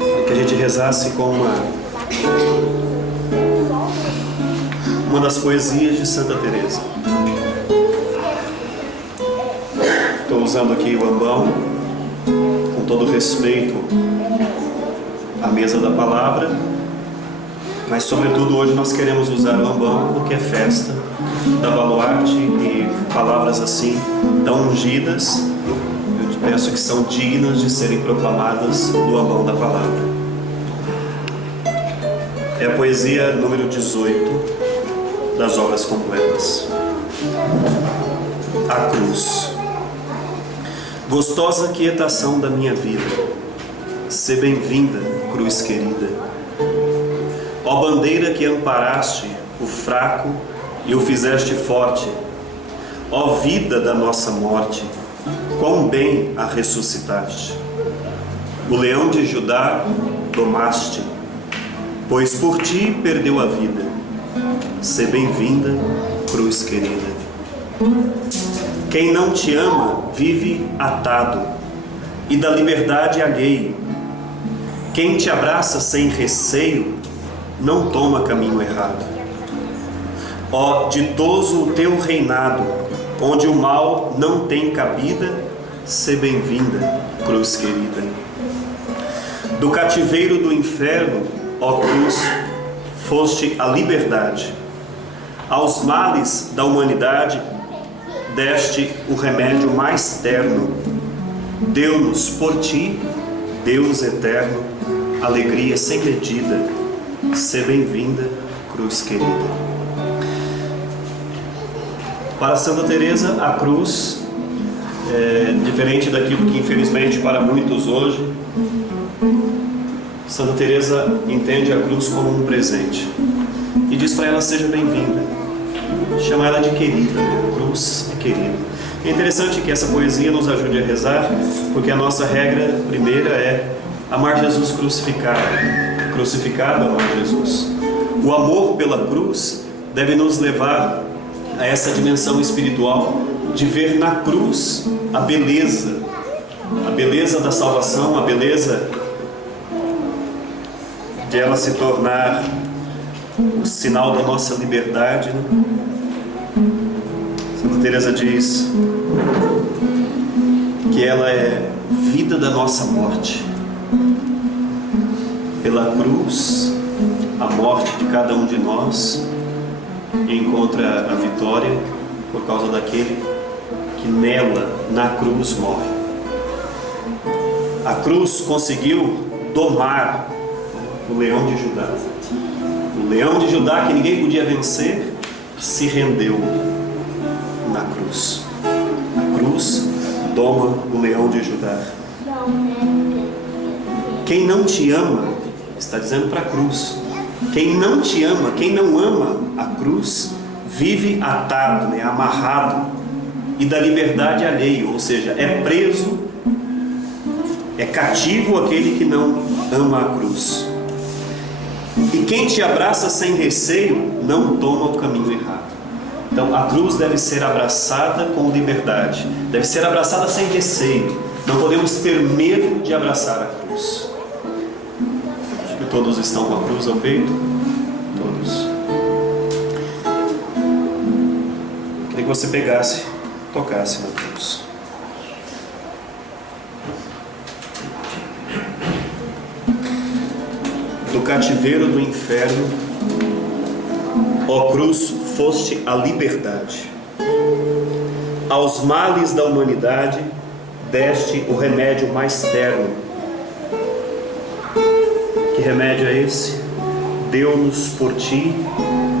E que a gente rezasse com uma das poesias de Santa Teresa. Estou usando aqui o ambão, com todo respeito à mesa da palavra, mas sobretudo hoje nós queremos usar o ambão porque é festa da Baluarte e palavras assim tão ungidas, eu penso que são dignas de serem proclamadas do ambão da palavra. É a poesia número 18 das obras completas. A cruz. Gostosa quietação da minha vida, sê bem-vinda, cruz querida. Ó bandeira que amparaste o fraco e o fizeste forte, ó vida da nossa morte, quão bem a ressuscitaste. O leão de Judá domaste, pois por ti perdeu a vida, sê bem-vinda, cruz querida. Quem não te ama vive atado e da liberdade alheio. Quem te abraça sem receio não toma caminho errado. Ó ditoso o teu reinado, onde o mal não tem cabida, sê bem-vinda, cruz querida. Do cativeiro do inferno, ó cruz, foste a liberdade. Aos males da humanidade deste o remédio mais terno. Deu-nos por ti, Deus eterno, alegria sem medida. Sê bem-vinda, cruz querida. Para Santa Teresa, a cruz é diferente daquilo que infelizmente para muitos hoje. Santa Teresa entende a cruz como um presente e diz para ela: seja bem-vinda. Chama ela de querida, né? Cruz é querida. É interessante que essa poesia nos ajude a rezar, porque a nossa regra primeira é amar Jesus crucificado. Crucificado, amar Jesus. O amor pela cruz deve nos levar a essa dimensão espiritual de ver na cruz a beleza da salvação, a beleza de ela se tornar o sinal da nossa liberdade, né? Santa Teresa diz que ela é vida da nossa morte. Pela cruz, a morte de cada um de nós encontra a vitória por causa daquele que nela, na cruz, morre. A cruz conseguiu domar o leão de Judá. O leão de Judá que ninguém podia vencer se rendeu na cruz. A cruz doma o leão de Judá. Quem não te ama, está dizendo para a cruz, quem não te ama, quem não ama a cruz, vive atado, né, amarrado e da liberdade alheio, ou seja, é preso, é cativo aquele que não ama a cruz. E quem te abraça sem receio não toma o caminho errado. Então a cruz deve ser abraçada com liberdade, deve ser abraçada sem receio. Não podemos ter medo de abraçar a cruz. Acho que todos estão com a cruz ao peito. Todos. Queria que você pegasse, tocasse na cruz. Do cativeiro do inferno, ó cruz, foste a liberdade. Aos males da humanidade deste o remédio mais terno. Que remédio é esse? Deu-nos por ti,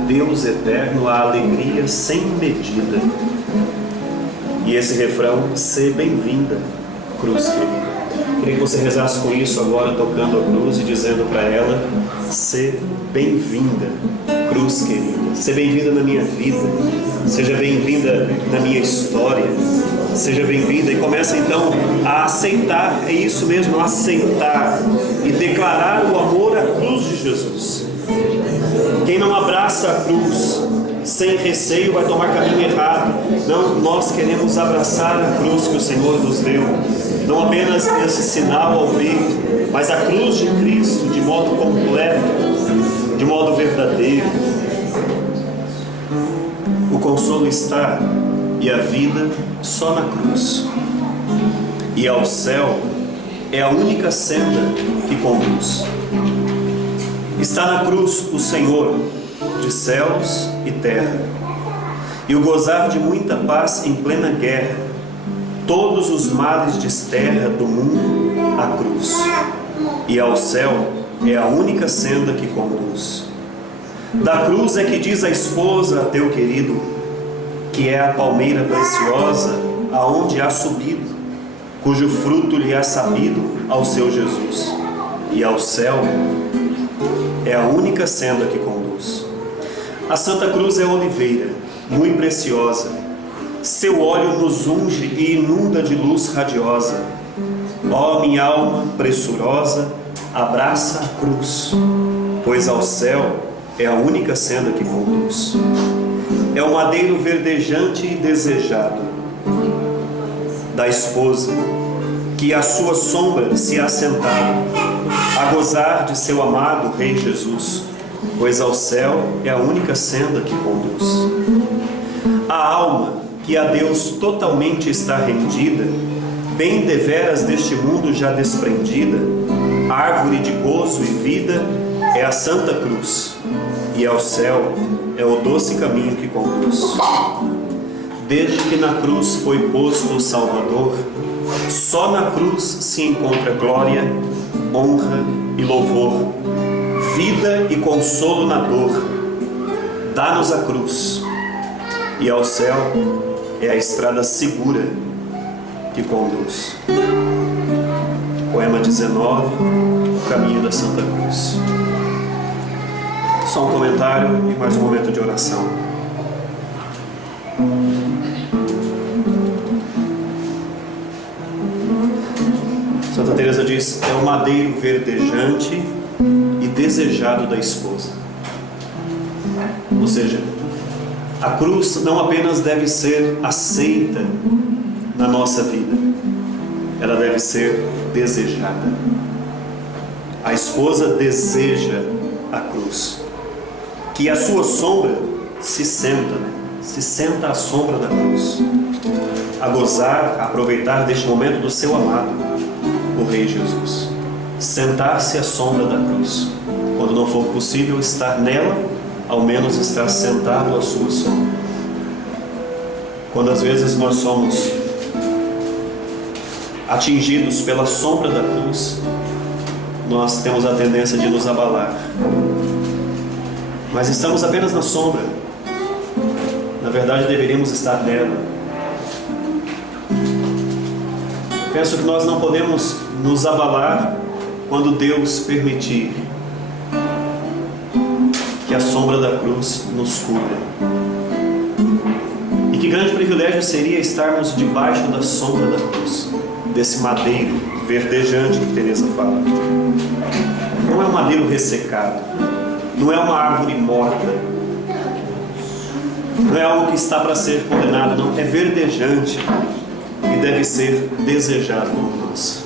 Deus eterno, a alegria sem medida. E esse refrão: sê bem-vinda, cruz querida. Queria que você rezasse com isso agora, tocando a cruz e dizendo para ela: sê bem-vinda, cruz querida. Seja bem-vinda na minha vida, seja bem-vinda na minha história, seja bem-vinda. E começa então a aceitar, é isso mesmo, aceitar e declarar o amor à cruz de Jesus. Quem não abraça a cruz sem receio, vai tomar caminho errado. Não, nós queremos abraçar a cruz que o Senhor nos deu. Não apenas esse sinal ao peito, mas a cruz de Cristo de modo completo, de modo verdadeiro. O consolo está e a vida só na cruz. E ao céu é a única senda que conduz. Está na cruz o Senhor de céus e terra, e o gozar de muita paz em plena guerra. Todos os males desterra do mundo a cruz, e ao céu é a única senda que conduz. Da cruz é que diz a esposa a teu querido, que é a palmeira preciosa aonde há subido, cujo fruto lhe é sabido ao seu Jesus. E ao céu é a única senda que conduz. A Santa Cruz é oliveira, muito preciosa. Seu óleo nos unge e inunda de luz radiosa. Ó minha alma pressurosa, abraça a cruz, pois ao céu é a única senda que conduz. É o madeiro verdejante e desejado da esposa, que à sua sombra se assentava, a gozar de seu amado Rei Jesus, pois ao céu é a única senda que conduz. A alma que a Deus totalmente está rendida, bem deveras deste mundo já desprendida, árvore de gozo e vida, é a Santa Cruz, e ao céu é o doce caminho que conduz. Desde que na cruz foi posto o Salvador, só na cruz se encontra glória, honra e louvor, vida e consolo na dor. Dá-nos a cruz, e ao céu é a estrada segura que conduz. Poema 19, O Caminho da Santa Cruz. Só um comentário e mais um momento de oração. Santa Teresa diz: é o madeiro verdejante e desejado da esposa. Ou seja, a cruz não apenas deve ser aceita na nossa vida, ela deve ser desejada. A esposa deseja a cruz, que a sua sombra se senta à sombra da cruz, a gozar, a aproveitar deste momento do seu amado, o Rei Jesus. Sentar-se à sombra da cruz, quando não for possível estar nela, ao menos estar sentado à sua sombra. Quando às vezes nós somos atingidos pela sombra da cruz, nós temos a tendência de nos abalar. Mas estamos apenas na sombra. Na verdade, deveríamos estar nela. Penso que nós não podemos nos abalar quando Deus permitir que a sombra da cruz nos cubra. E que grande privilégio seria estarmos debaixo da sombra da cruz, desse madeiro verdejante que Teresa fala. Não é um madeiro ressecado, não é uma árvore morta, não é algo que está para ser condenado, não, é verdejante e deve ser desejado por nós.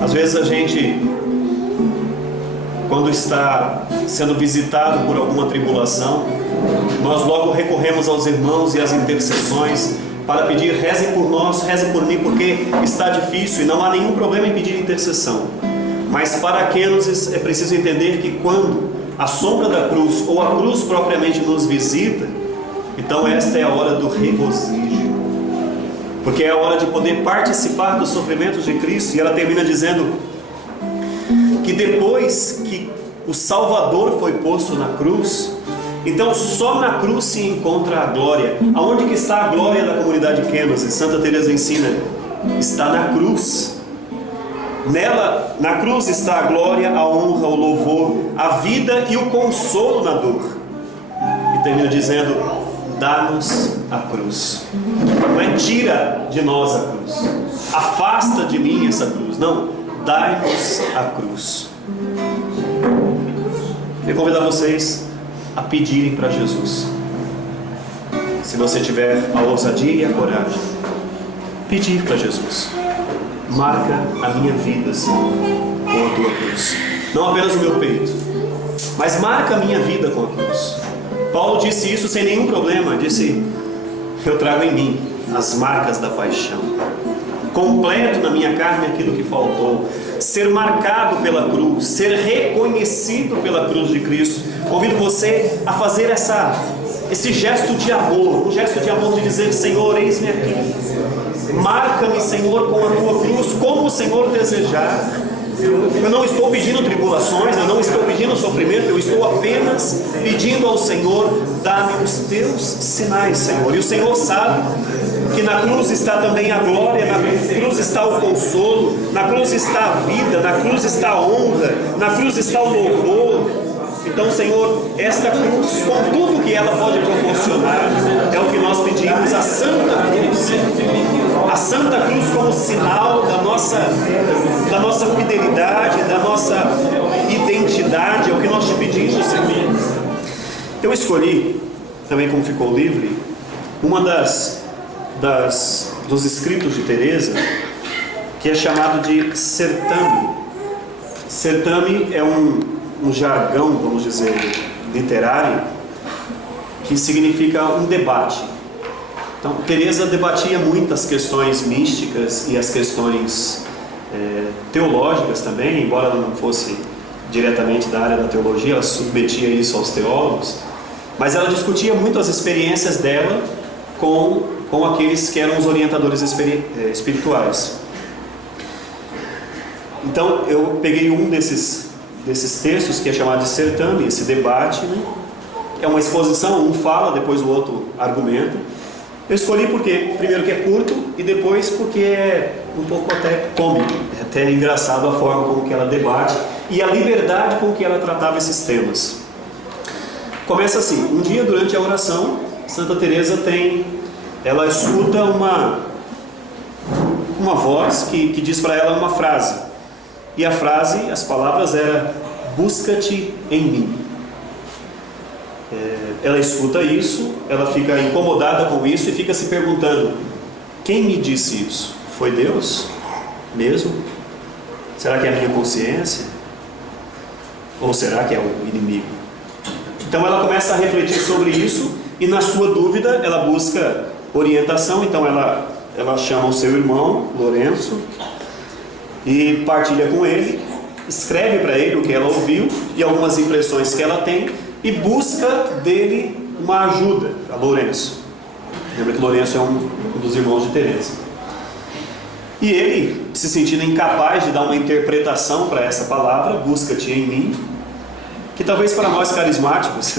Às vezes a gente, quando está sendo visitado por alguma tribulação, nós logo recorremos aos irmãos e às intercessões para pedir: rezem por nós, rezem por mim, porque está difícil e não há nenhum problema em pedir intercessão. Mas para aqueles é preciso entender que quando a sombra da cruz ou a cruz propriamente nos visita, então esta é a hora do regozijo, porque é a hora de poder participar dos sofrimentos de Cristo. E ela termina dizendo que depois que o Salvador foi posto na cruz, então só na cruz se encontra a glória. Aonde que está a glória da comunidade Kenosis? E Santa Teresa ensina: está na cruz. Nela, na cruz, está a glória, a honra, o louvor, a vida e o consolo na dor. E termina dizendo: dá-nos a cruz. Não é tira de nós a cruz, afasta de mim essa cruz. Não, dai-nos a cruz. Eu convido vocês a pedirem para Jesus. Se você tiver a ousadia e a coragem, pedir para Jesus: marca a minha vida, Senhor, com a tua cruz. Não apenas o meu peito, mas marca a minha vida com a cruz. Paulo disse isso sem nenhum problema. Disse: eu trago em mim as marcas da paixão. Completo na minha carne aquilo que faltou. Ser marcado pela cruz, ser reconhecido pela cruz de Cristo. Convido você a fazer esse gesto de amor, um gesto de amor de dizer: Senhor, eis-me aqui, marca-me, Senhor, com a tua cruz, como o Senhor desejar. Eu não estou pedindo tribulações, eu não estou pedindo sofrimento, eu estou apenas pedindo ao Senhor: dá-me os teus sinais, Senhor. E o Senhor sabe que na cruz está também a glória, na cruz está o consolo, na cruz está a vida, na cruz está a honra, na cruz está o louvor. Então, Senhor, esta cruz, com tudo que ela pode proporcionar, é o que nós pedimos, a Santa Cruz. A Santa Cruz como sinal da nossa fidelidade, da nossa identidade, é o que nós te pedimos, Senhor. Eu escolhi, também como ficou livre, uma dos escritos de Teresa, que é chamado de certame. Certame é um jargão, vamos dizer, literário, que significa um debate. Então, Teresa debatia muitas questões místicas e as questões teológicas também, embora ela não fosse diretamente da área da teologia, ela submetia isso aos teólogos, mas ela discutia muito as experiências dela com aqueles que eram os orientadores espirituais. Então, eu peguei um desses textos, que é chamado de certame, esse debate, né? É uma exposição, um fala, depois o outro argumenta. Eu escolhi porque, primeiro, que é curto, e depois porque é um pouco até cômico, é até engraçado a forma como que ela debate e a liberdade com que ela tratava esses temas. Começa assim: um dia, durante a oração, Santa Teresa ela escuta uma voz que diz para ela uma frase, e a frase, as palavras eram: busca-te em mim. Ela escuta isso, ela fica incomodada com isso e fica se perguntando: quem me disse isso? Foi Deus mesmo? Será que é a minha consciência? Ou será que é o inimigo? Então ela começa a refletir sobre isso e, na sua dúvida, ela busca orientação. Então ela chama o seu irmão, Lourenço, e partilha com ele, escreve para ele o que ela ouviu e algumas impressões que ela tem, e busca dele uma ajuda a Lourenço. Lembra que Lourenço é um dos irmãos de Teresa. E ele, se sentindo incapaz de dar uma interpretação para essa palavra, busca-te em mim, que talvez para nós carismáticos,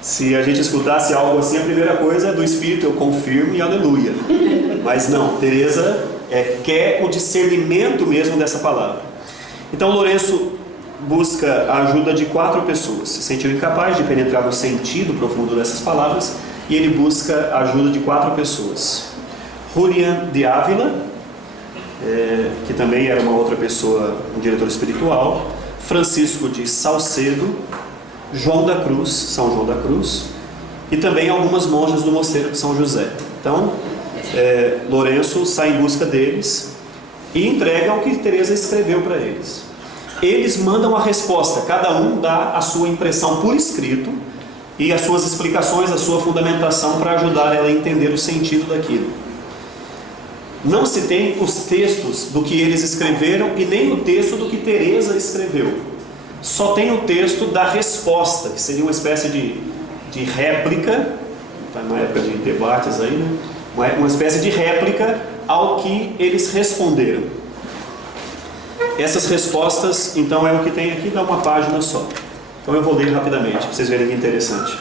se a gente escutasse algo assim, a primeira coisa é do Espírito: eu confirmo e aleluia. Mas não, Teresa quer o discernimento mesmo dessa palavra. Então Lourenço busca a ajuda de 4 pessoas, se sentiu incapaz de penetrar no sentido profundo dessas palavras, e ele busca a ajuda de 4 pessoas: Julián de Ávila, que também era uma outra pessoa, um diretor espiritual; Francisco de Salcedo; João da Cruz, São João da Cruz, e também algumas monjas do mosteiro de São José. Então, Lourenço sai em busca deles e entrega o que Teresa escreveu para eles. Eles mandam a resposta, cada um dá a sua impressão por escrito e as suas explicações, a sua fundamentação para ajudar ela a entender o sentido daquilo. Não se tem os textos do que eles escreveram e nem o texto do que Teresa escreveu. Só tem o texto da resposta, que seria uma espécie de réplica, está na época de debates aí, né? Uma espécie de réplica ao que eles responderam. Essas respostas, então, é o que tem aqui, dá uma página só. Então eu vou ler rapidamente, para vocês verem que interessante.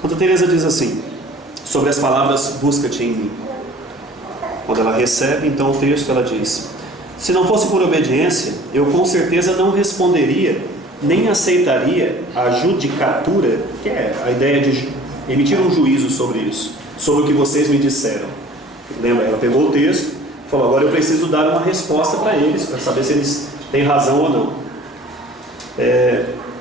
Santa Teresa diz assim, sobre as palavras busca-te em mim. Quando ela recebe, então, o texto, ela diz: se não fosse por obediência, eu com certeza não responderia, nem aceitaria a judicatura, que é a ideia de emitir um juízo sobre isso, sobre o que vocês me disseram. Lembra, ela pegou o texto, falou: agora eu preciso dar uma resposta para eles, para saber se eles têm razão ou não.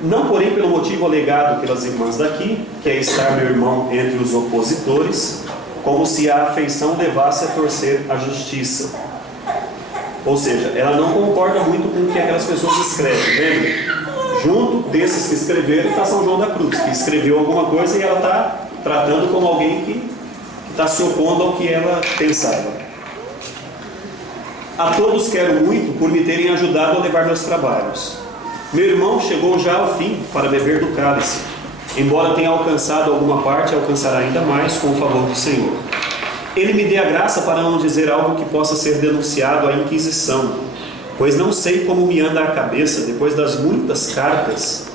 Não, porém, pelo motivo alegado pelas irmãs daqui, que é estar meu irmão entre os opositores, como se a afeição levasse a torcer a justiça. Ou seja, ela não concorda muito com o que aquelas pessoas escrevem, lembra? Junto desses que escreveram está São João da Cruz, que escreveu alguma coisa e ela está tratando como alguém que está se opondo ao que ela pensava. A todos quero muito por me terem ajudado a levar meus trabalhos. Meu irmão chegou já ao fim para beber do cálice. Embora tenha alcançado alguma parte, alcançará ainda mais com o favor do Senhor. Ele me dê a graça para não dizer algo que possa ser denunciado à Inquisição, pois não sei como me anda a cabeça depois das muitas cartas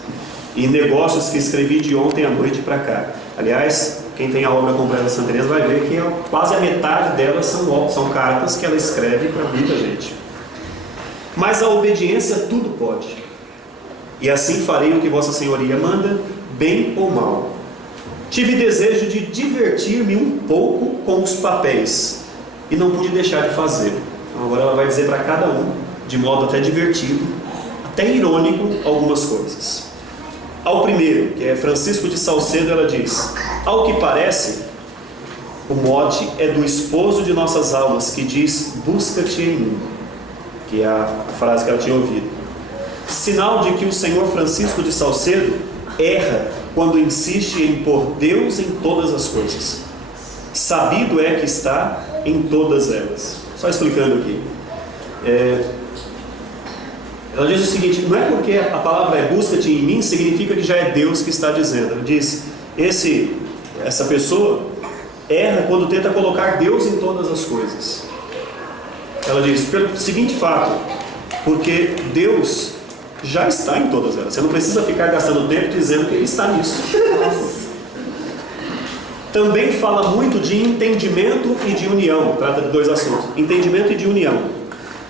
e negócios que escrevi de ontem à noite para cá. Aliás, quem tem a obra completa da Santa Teresa vai ver que quase a metade delas são cartas que ela escreve para muita gente. Mas a obediência tudo pode. E assim farei o que Vossa Senhoria manda, bem ou mal. Tive desejo de divertir-me um pouco com os papéis e não pude deixar de fazer. Então agora ela vai dizer para cada um, de modo até divertido, até irônico, algumas coisas. Ao primeiro, que é Francisco de Salcedo, ela diz: ao que parece, o mote é do esposo de nossas almas, que diz: busca-te em mim, que é a frase que ela tinha ouvido. Sinal de que o senhor Francisco de Salcedo erra quando insiste em pôr Deus em todas as coisas. Sabido é que está em todas elas. Só explicando aqui. Ela diz o seguinte: não é porque a palavra é busca-te em mim, significa que já é Deus que está dizendo. Ela diz: essa pessoa erra quando tenta colocar Deus em todas as coisas. Ela diz, pelo seguinte fato: porque Deus já está em todas elas. Você não precisa ficar gastando tempo dizendo que Ele está nisso. Também fala muito de entendimento e de união. Trata de dois assuntos: entendimento e de união.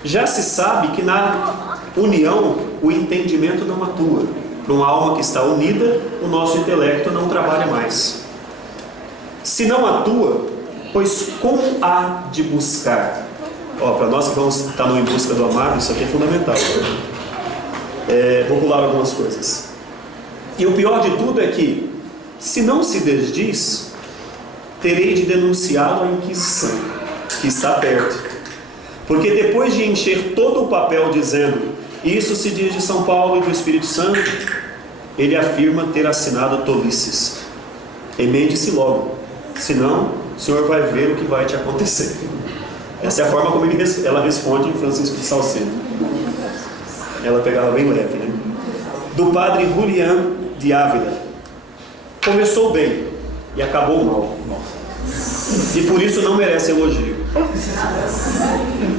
Já se sabe que na união o entendimento não atua. Para uma alma que está unida, o nosso intelecto não trabalha mais. Se não atua, pois como há de buscar? Para nós que vamos estar no Em Busca do Amado, isso aqui é fundamental. Vou pular algumas coisas. E o pior de tudo é que, se não se desdiz, terei de denunciá-lo à Inquisição, que está perto. Porque depois de encher todo o papel dizendo: isso se diz de São Paulo e do Espírito Santo, ele afirma ter assinado tolices. Emende-se logo, senão o senhor vai ver o que vai te acontecer. Essa é a forma como ela responde em Francisco de Salcedo. Ela pegava bem leve, né? Do padre Julián de Ávila. Começou bem e acabou mal. E por isso não merece elogio.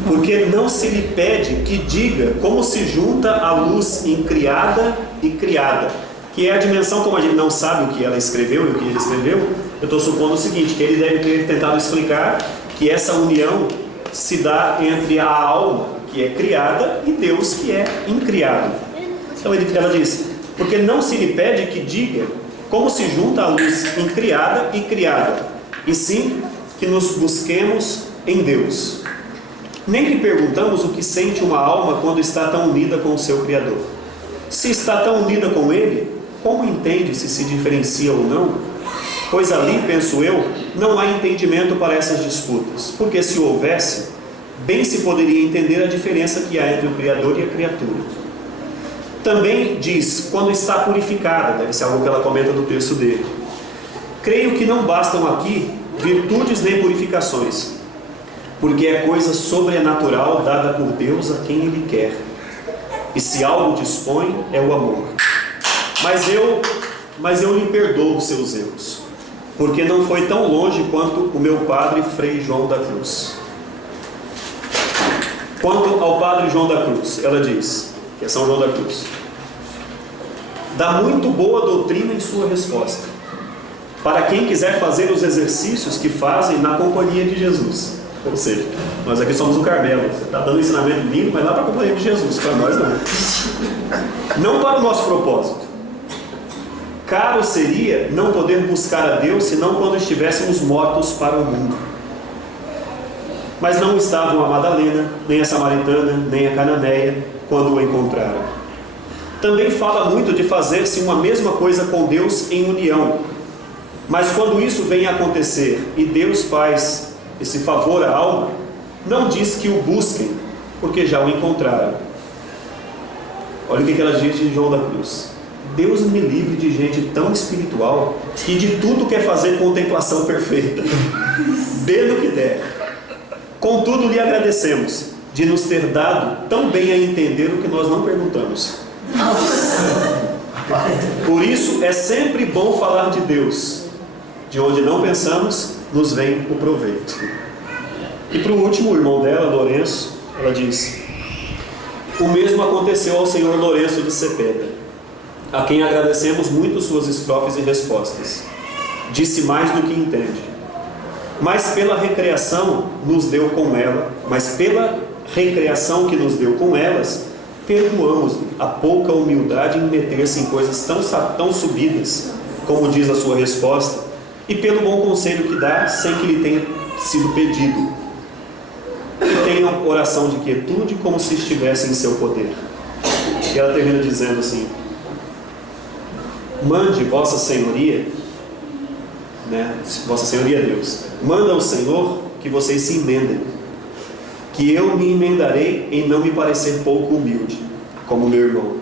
Porque não se lhe pede que diga como se junta a luz incriada e criada, que é a dimensão, como a gente não sabe o que ela escreveu e o que ele escreveu. Eu estou supondo o seguinte, que ele deve ter tentado explicar que essa união se dá entre a alma, que é criada, e Deus, que é incriado. Então ela diz: porque não se lhe pede que diga como se junta a luz incriada e criada, e sim que nos busquemos em Deus. Nem lhe perguntamos o que sente uma alma quando está tão unida com o seu Criador. Se está tão unida com Ele, como entende se se diferencia ou não? Pois ali, penso eu, não há entendimento para essas disputas, porque se houvesse, bem se poderia entender a diferença que há entre o Criador e a criatura. Também diz, quando está purificada, deve ser algo que ela comenta no texto dele. Creio que não bastam aqui virtudes nem purificações, porque é coisa sobrenatural dada por Deus a quem Ele quer. E se algo dispõe, é o amor. Mas eu lhe perdoo os seus erros, porque não foi tão longe quanto o meu padre Frei João da Cruz. Quanto ao padre João da Cruz, ela diz, que é São João da Cruz: dá muito boa doutrina em sua resposta, para quem quiser fazer os exercícios que fazem na companhia de Jesus. Ou seja, nós aqui somos o Carmelo, você está dando ensinamento lindo, mas lá para a companhia de Jesus, para nós não. Não para o nosso propósito. Caro seria não poder buscar a Deus senão quando estivéssemos mortos para o mundo. Mas não estavam a Madalena, nem a Samaritana, nem a Cananeia quando o encontraram. Também fala muito de fazer-se uma mesma coisa com Deus em união. Mas quando isso vem a acontecer e Deus faz esse favor à alma, não diz que o busquem, porque já o encontraram. Olha o que ela diz de João da Cruz: Deus me livre de gente tão espiritual que de tudo quer fazer contemplação perfeita. Dê no que der. Contudo, lhe agradecemos de nos ter dado tão bem a entender o que nós não perguntamos. Por isso é sempre bom falar de Deus. De onde não pensamos, nos vem o proveito. E para o último, o irmão dela, Lourenço, ela diz: o mesmo aconteceu ao senhor Lourenço de Cepeda, a quem agradecemos muito suas estrofes e respostas. Disse mais do que entende. Mas pela recreação que nos deu com elas, perdoamos-lhe a pouca humildade em meter-se em coisas tão subidas, como diz a sua resposta, e pelo bom conselho que dá, sem que lhe tenha sido pedido. E tenha oração de quietude, como se estivesse em seu poder. E ela termina dizendo assim: mande Vossa Senhoria, Vossa Senhoria Deus, manda ao Senhor que vocês se emendem, que eu me emendarei em não me parecer pouco humilde, como meu irmão.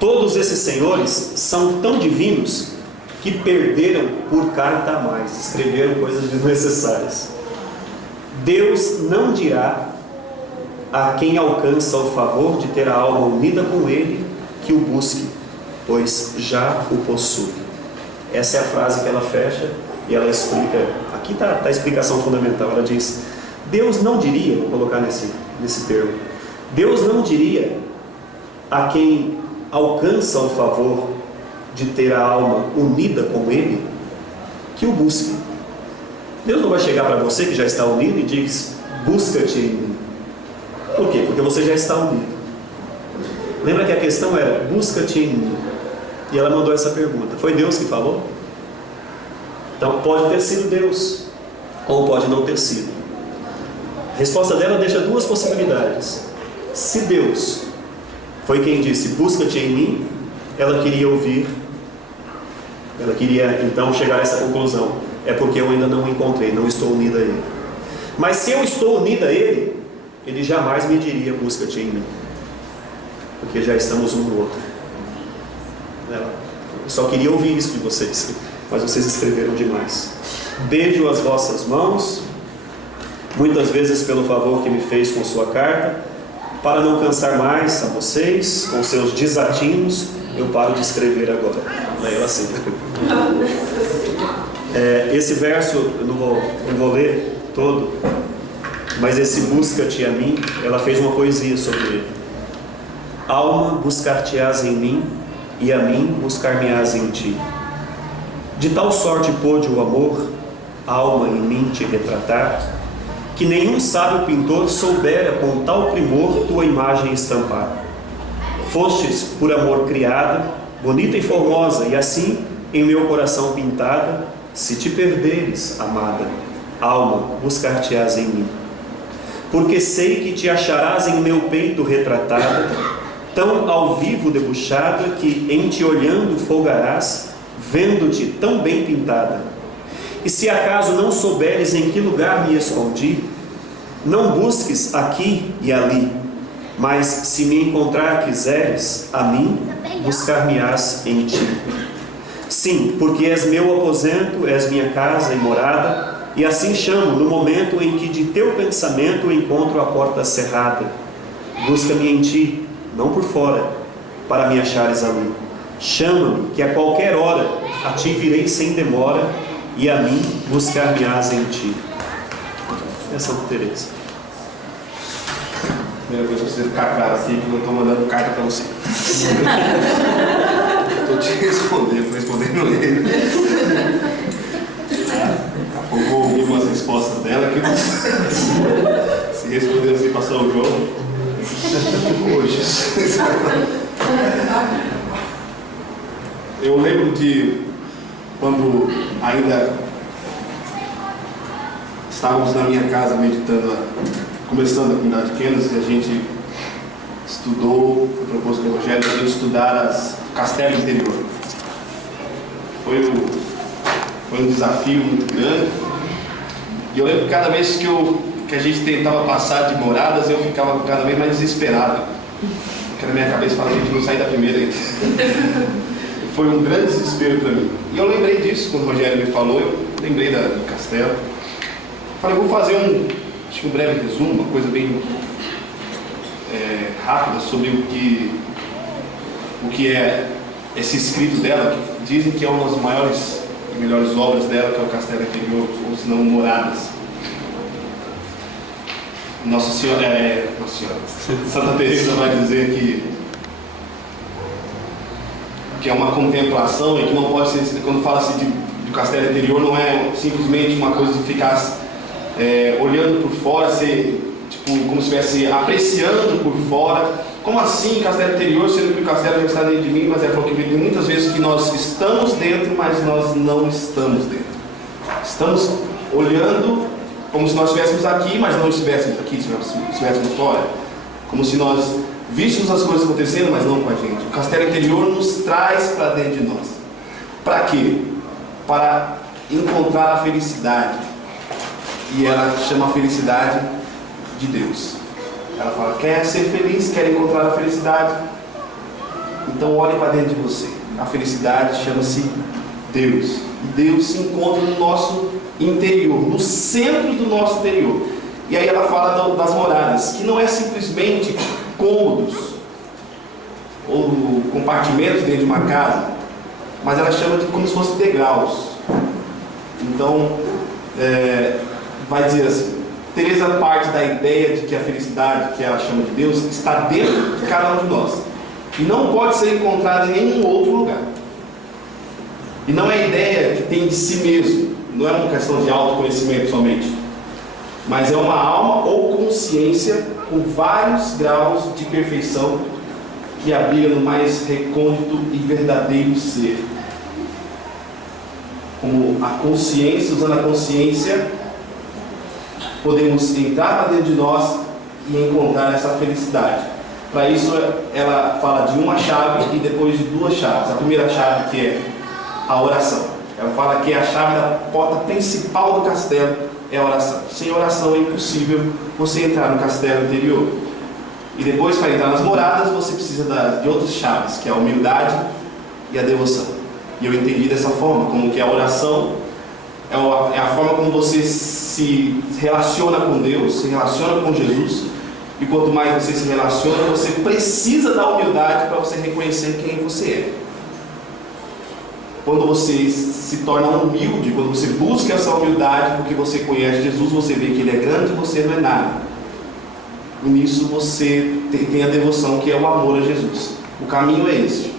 Todos esses senhores são tão divinos que perderam por carta a mais, escreveram coisas desnecessárias. Deus não dirá a quem alcança o favor de ter a alma unida com Ele que o busque, pois já o possui. Essa é a frase que ela fecha e ela explica. Aqui está a explicação fundamental. Ela diz: Deus não diria, vou colocar nesse termo, Deus não diria a quem alcança o favor de ter a alma unida com Ele que o busque. Deus não vai chegar para você que já está unido e diz: busca-te em mim. Por quê? Porque você já está unido. Lembra que a questão era: busca-te em mim. E ela mandou essa pergunta. Foi Deus que falou? Então pode ter sido Deus, ou pode não ter sido. A resposta dela deixa duas possibilidades. Se Deus foi quem disse: busca-te em mim, ela queria ouvir, ela queria então chegar a essa conclusão: é porque eu ainda não o encontrei, não estou unida a Ele. Mas se eu estou unida a Ele, Ele jamais me diria: busca-te em mim, porque já estamos um no outro. Eu só queria ouvir isso de vocês, mas vocês escreveram demais. Beijo as vossas mãos, muitas vezes pelo favor que me fez com sua carta. Para não cansar mais a vocês com seus desatinos, eu paro de escrever agora. Daí ela assim. Esse verso eu não vou ler todo, mas esse busca-te a mim, ela fez uma poesia sobre ele. Alma, buscar-te-ás em mim, e a mim buscar-me-ás em ti. De tal sorte pôde o amor, alma, em mim te retratar, que nenhum sábio pintor soubera com tal primor tua imagem estampar. Fostes por amor criada, bonita e formosa, e assim em meu coração pintada. Se te perderes, amada, alma, buscar-te-ás em mim. Porque sei que te acharás em meu peito retratada, tão ao vivo debuxada, que em te olhando folgarás, vendo-te tão bem pintada. E se acaso não souberes em que lugar me escondi, não busques aqui e ali, mas se me encontrar quiseres, a mim buscar-me-ás em ti. Sim, porque és meu aposento, és minha casa e morada, e assim chamo no momento em que de teu pensamento encontro a porta cerrada. Busca-me em ti, não por fora, para me achares ali. Chama-me, que a qualquer hora a ti virei sem demora, e a mim buscar-me-ás em ti. É Santa Teresa. Primeira coisa que você ficar claro aqui, que eu estou mandando carta para você. Estou te respondendo, estou respondendo ele. Daqui a pouco eu ouvi umas respostas dela que se respondeu assim, passou o jogo. Hoje. Eu lembro de quando ainda estávamos na minha casa meditando, começando a cuidar de Kenos, e a gente foi proposto pelo Rogério a gente estudar o castelo interior. Foi um desafio muito grande. E eu lembro que cada vez que a gente tentava passar de moradas, eu ficava cada vez mais desesperado. Porque na minha cabeça falava, a gente não sai da primeira ainda. Foi um grande desespero para mim. E eu lembrei disso quando o Rogério me falou, eu lembrei do castelo. Falei, vou fazer um breve resumo, uma coisa bem rápida sobre o que é esse escrito dela, que dizem que é uma das maiores e melhores obras dela, que é o Castelo Interior, ou se não, Moradas. Nossa Senhora, Santa Teresa vai dizer que é uma contemplação e que não pode ser, quando fala-se do Castelo Interior, não é simplesmente uma coisa de ficar olhando por fora, como se estivesse apreciando por fora. Como assim castelo interior, sendo que o castelo já está dentro de mim? Mas ela falou que tem muitas vezes que nós estamos dentro, mas nós não estamos dentro. Estamos olhando como se nós estivéssemos aqui, mas não estivéssemos aqui, estivéssemos fora. Como se nós víssemos as coisas acontecendo, mas não com a gente. O castelo interior nos traz para dentro de nós. Para quê? Para encontrar a felicidade. E ela chama a felicidade de Deus. Ela fala, quer ser feliz, quer encontrar a felicidade? Então olhe para dentro de você. A felicidade chama-se Deus. E Deus se encontra no nosso interior, no centro do nosso interior. E aí ela fala das moradas, que não é simplesmente cômodos ou compartimentos dentro de uma casa, mas ela chama de como se fossem degraus. Então, vai dizer assim, Teresa parte da ideia de que a felicidade, que ela chama de Deus, está dentro de cada um de nós e não pode ser encontrada em nenhum outro lugar. E não é a ideia que tem de si mesmo, não é uma questão de autoconhecimento somente, mas é uma alma ou consciência com vários graus de perfeição que abriga no mais recôndito e verdadeiro ser. Como a consciência, usando a consciência, podemos entrar para dentro de nós e encontrar essa felicidade. Para isso, ela fala de uma chave e depois de duas chaves. A primeira chave, que é a oração. Ela fala que a chave da porta principal do castelo é a oração. Sem oração é impossível você entrar no castelo interior. E depois, para entrar nas moradas, você precisa de outras chaves, que é a humildade e a devoção. E eu entendi dessa forma, como que a oração é a forma como você se relaciona com Deus, se relaciona com Jesus. E quanto mais você se relaciona, você precisa da humildade para você reconhecer quem você é. Quando você se torna humilde, quando você busca essa humildade, porque você conhece Jesus, você vê que Ele é grande e você não é nada. E nisso você tem a devoção, que é o amor a Jesus. O caminho é esse.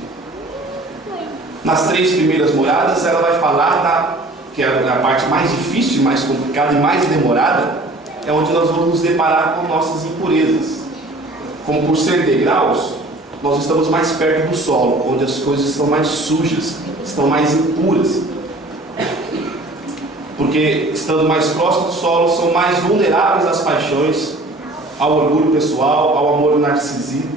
Nas 3 primeiras moradas, ela vai falar que é a parte mais difícil, mais complicada e mais demorada, é onde nós vamos nos deparar com nossas impurezas. Como por ser degraus, nós estamos mais perto do solo, onde as coisas estão mais sujas, estão mais impuras. Porque estando mais próximo do solo, são mais vulneráveis às paixões, ao orgulho pessoal, ao amor narcísico,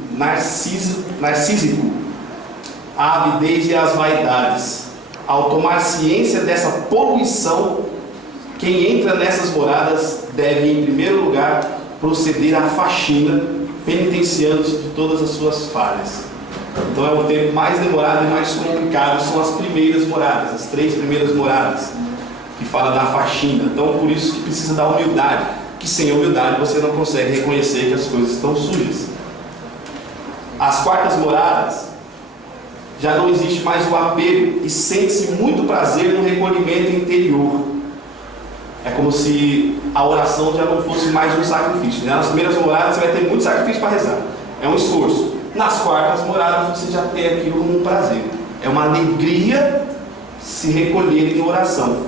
à avidez e às vaidades. Ao tomar ciência dessa poluição, quem entra nessas moradas deve, em primeiro lugar, proceder à faxina, penitenciando-se de todas as suas falhas. Então é o tempo mais demorado e mais complicado, são as primeiras moradas, as 3 primeiras moradas, que fala da faxina. Então por isso que precisa da humildade, que sem humildade você não consegue reconhecer que as coisas estão sujas. As 4º moradas, já não existe mais o apego e sente-se muito prazer no recolhimento interior. É como se a oração já não fosse mais um sacrifício. Nas primeiras moradas você vai ter muito sacrifício para rezar, é um esforço. Nas 4º moradas você já tem aquilo como um prazer, é uma alegria se recolher em oração.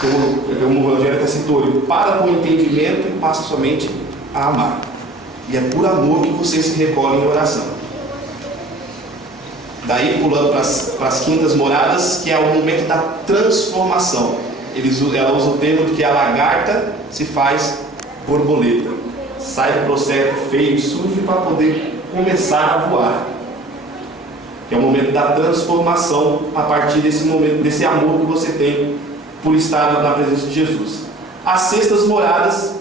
Como o Rogério até citou, ele para com o entendimento e passa somente a amar. E é por amor que você se recolhe em oração. Daí pulando para as 5º moradas, que é o momento da transformação. Ela usa o termo de que a lagarta se faz borboleta. Sai do processo feio e sujo para poder começar a voar. Que é o momento da transformação a partir desse momento, desse amor que você tem por estar na presença de Jesus. As sextas moradas,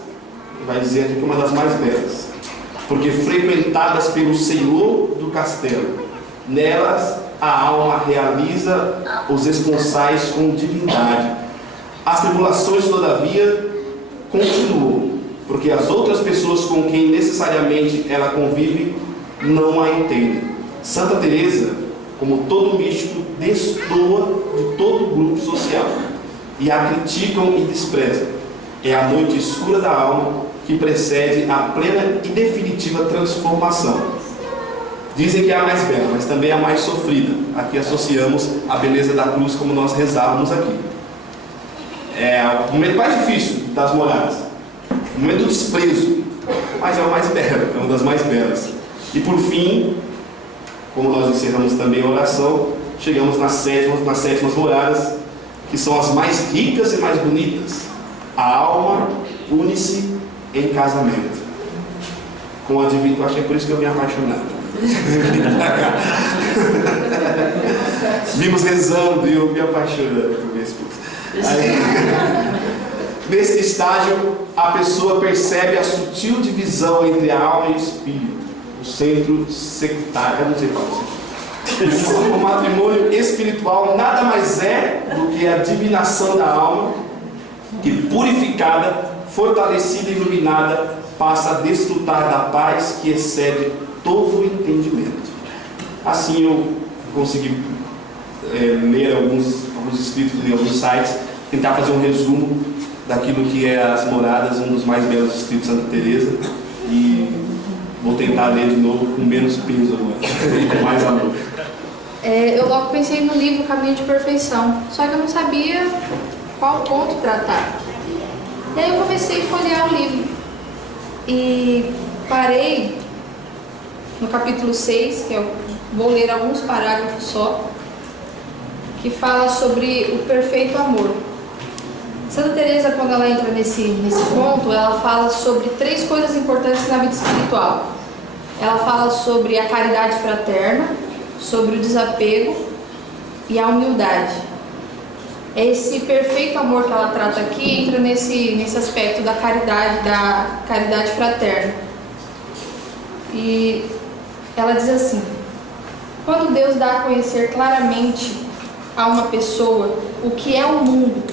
vai dizer aqui que é uma das mais belas, porque frequentadas pelo Senhor do castelo, nelas a alma realiza os esponsais com divindade. As tribulações, todavia, continuam, porque as outras pessoas com quem necessariamente ela convive não a entendem. Santa Teresa, como todo místico, destoa de todo grupo social e a criticam e desprezam. É a noite escura da alma que precede a plena e definitiva transformação. Dizem que é a mais bela, mas também é a mais sofrida. Aqui associamos a beleza da cruz, como nós rezávamos aqui. É o momento mais difícil das moradas, o momento do desprezo, mas é o mais belo, é uma das mais belas. E por fim, como nós encerramos também a oração, chegamos nas sétimas moradas, que são as mais ricas e mais bonitas. A alma une-se em casamento com a divina. Acho que é por isso que eu me apaixonado. Vimos rezando e eu me apaixonando por minha esposa. Nesse estágio, a pessoa percebe a sutil divisão entre a alma e o espírito, o centro sectário. Eu não sei qual é. O matrimônio espiritual nada mais é do que a divinação da alma, que purificada, fortalecida e iluminada, passa a desfrutar da paz que excede todo o entendimento. Assim eu consegui ler alguns escritos em alguns sites, tentar fazer um resumo daquilo que é as moradas, um dos mais belos escritos de Santa Teresa, e vou tentar ler de novo com menos peso agora, com mais amor. Eu logo pensei no livro Caminho de Perfeição, só que eu não sabia qual ponto tratar. E aí eu comecei a folhear o livro e parei no capítulo 6, que eu vou ler alguns parágrafos só, que fala sobre o perfeito amor. Santa Teresa, quando ela entra nesse ponto, ela fala sobre 3 coisas importantes na vida espiritual. Ela fala sobre a caridade fraterna, sobre o desapego e a humildade. Esse perfeito amor que ela trata aqui entra nesse aspecto da caridade fraterna. E ela diz assim: quando Deus dá a conhecer claramente a uma pessoa o que é o mundo